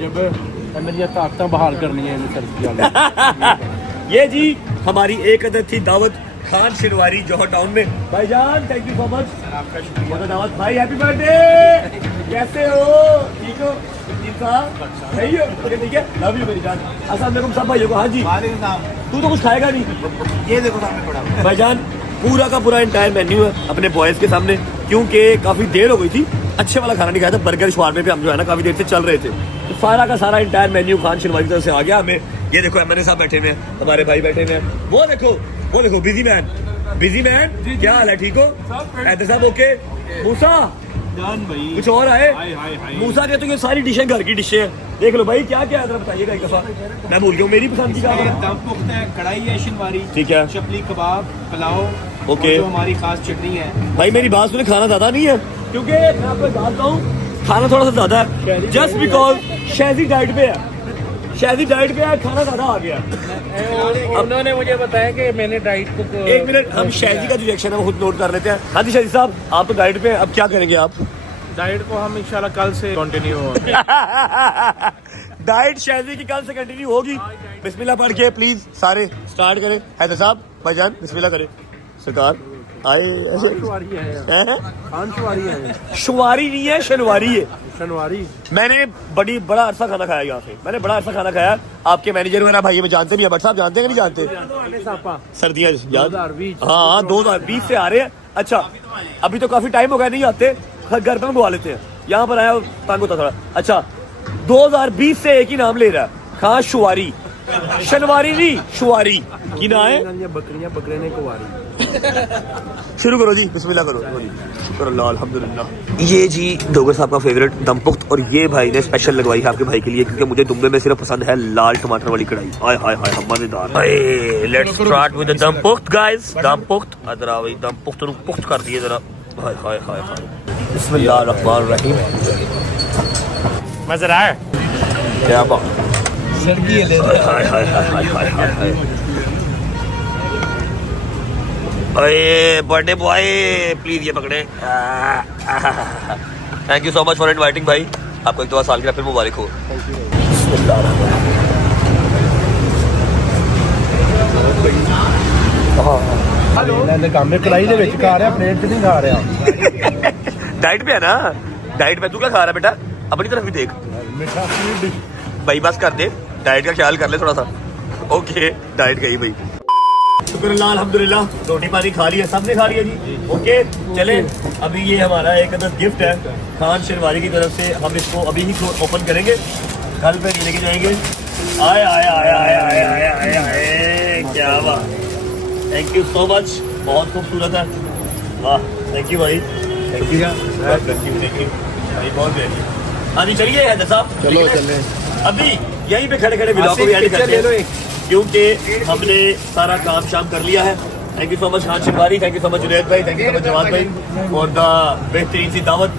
जब मेरी ताकत बहाल करनी है इन सर्दी ये जी हमारी एक अदद थी दावत खान शिरवारी जौहर टाउन में। भाईजान थैंक यू सो मच, आपका शुक्रिया। दावत भाई, हैप्पी बर्थडे, कैसे हो? ठीक हो? सही हो? ठीक है, लव यू मेरी जान। अस्सलाम वालेकुम सब भाइयों को। हाँ जी, तू तो कुछ खाएगा नहीं? ये देखो सामने पड़ा भाईजान, पूरा का पूरा इंटायर मेन्यू है अपने बॉयज के सामने, क्योंकि काफी देर हो गई थी, अच्छे वाला खाना नहीं खाया था। बर्गर शवारमे पे हम जो है ना काफी देर से चल रहे थे, तो सारा का सारा इंटायर मेन्यू खान शिरवारी की तरफ से आ गया हमें। ये देखो एमएनए साहब बैठे हुए हैं, हमारे भाई बैठे हुए हैं। वो देखो बिजी मैन, क्या हाल है? ठीक हो? हैदर साहब ओके? मूसा जान भाई कुछ और आए? हाय। मूसा के तो ये सारी डिशें घर की डिशें हैं। देख लो भाई क्या क्या है, जरा बताइएगा एक दफा। मैं भूल गया मेरी पसंद की क्या है। दम पुख्ता है, कढ़ाई है शिनवारी, ठीक है, चपली कबाब, पुलाव, ओके। और जो हमारी खास चटनी है। भाई मेरी बात सुने, खाना ज्यादा नहीं है, क्योंकि मैं आपको बताता हूँ खाना थोड़ा सा ज्यादा है, जस्ट बिकॉज शादी डाइट पे है, खाना ज्यादा आ गया। उन्होंने मुझे बताया कि मैंने डाइट को 1 मिनट, हम शादी का जो रिएक्शन है वो खुद नोट कर लेते हैं। हाँ जी शादी साहब, आप तो डाइट पे हैं, अब क्या करेंगे आप? डाइट को हम इंशाल्लाह कल से कंटिन्यू डाइट शादी की कल से कंटिन्यू होगी। बिस्मिल्लाह पढ़ के प्लीज सारे स्टार्ट करें। हैदर साहब भाईजान बिस्मिल्लाह करें। सरकार आए ऐसे शुवारी नहीं है, शनवारी है। शनवारी मैंने बड़ा अरसा खाना खाया यहाँ से, मैंने बड़ा अरसा खाना खाया। आपके मैनेजर वगैरह भाई में जानते नहीं है, बट साहब जानते हैं कि नहीं जानते? सर्दियाँ याद, हाँ 2020 से आ रहे हैं। अच्छा अभी तो काफी टाइम हो गया नहीं आते, घर पे मंगवा लेते हैं। यहाँ पर आया तंग होता थोड़ा। अच्छा 2020 से एक ही नाम ले रहा है, खान शुवारी, शनवारी नहीं शुवारी की ना है। बकरियां बकरे ने कुवारी। शुरू करो जी, बिस्मिल्लाह करो जी। शुक्र अल्लाह, अल्हम्दुलिल्लाह। ये जी डोगर साहब का फेवरेट दम पुख्त, और ये भाई ने स्पेशल लगवाई है आपके भाई के लिए, क्योंकि मुझे दुम्बे में सिर्फ पसंद है लाल टमाटर वाली कढ़ाई। हाय हाय हाय, मजेदार। लेट्स स्टार्ट विद द दम पुख्त गाइस। दम पुख्त अदरा भाई, दम पुख्त नु पुख्त कर दिए जरा। हाय हाय हाय हाय, बिस्मिल्लाह रहमान रहीम। मजा आया, क्या बात। हाय हाय हाय हाय हाय। अरे बर्थडे बॉय प्लीज ये पकड़े। Thank you so much for inviting भाई, आपको एक दो साल की फिर मुबारक हो। कढ़ाई ਦੇ ਵਿੱਚ ਖਾ ਰਿਹਾ, ਪਲੇਟ 'ਚ ਨਹੀਂ ਖਾ ਰਿਹਾ। डाइट पे है ना, डाइट पे। तू क्या खा रहा है बेटा, अपनी तरफ भी देख। ਮਿੱਠਾ ਫੂਡ भाई बस कर दे, डाइट का ख्याल कर ले थोड़ा सा। ओके डाइट गई भाई। शुक्र अल्लाह, अल्हम्दुलिल्लाह। रोटी पानी खा लिया, सबने खा लिया जी। ओके चले, अभी ये हमारा एक अदर गिफ्ट है खान शेरवानी की तरफ से, हम इसको अभी ही ओपन करेंगे, कल पे लेके जाएंगे। आए आए आए आए आए आए आए आए, क्या बात। थैंक यू सो मच, बहुत खूबसूरत है। वाह थैंक यू भाई, थैंक यू भाई, बहुत बेहतरीन। हाँ जी चलिए हैदर साहब, ਚਲੋ ਚੱਲੇ। अभी यहीं पे खड़े खड़े ब्लॉग को भी एडिट करते हैं, क्योंकि हमने सारा काम शाम कर लिया है। Thank you so much Khan Sherwani, thank you so much Junaid भाई, thank you so much Jawad भाई और द बेहतरीन सी दावत।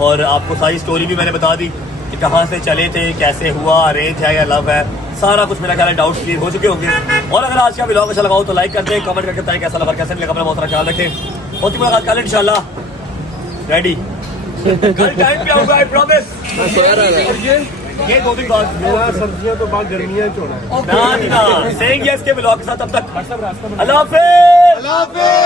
और आपको सारी स्टोरी भी मैंने बता दी कि कहाँ से चले थे, कैसे हुआ, अरेंज है या लव है, सारा कुछ मेरा ख्याल है डाउट्स क्लियर हो चुके होंगे। और अगर आज का ब्लॉग अच्छा लगा हो तो लाइक कर दें, कमेंट करके बताएं कैसा लगा, कैसे नहीं लगा। अपना बहुत सारा ख्याल रखें, बहुत ही मुलाकात कर लें इंशाल्लाह। रेडी कल टाइम पे आऊंगा, आई प्रॉमिस। ये दो दिन बाद ਮੇਰਾ ਸਬਜ਼ੀਆਂ ਤੋਂ ਬਾਅਦ ਗਰਮੀਆਂ 'ਚ ਹੋਣਾ। ना सेइंग यस के ब्लॉग के साथ, तब तक अल्लाह हाफिज़।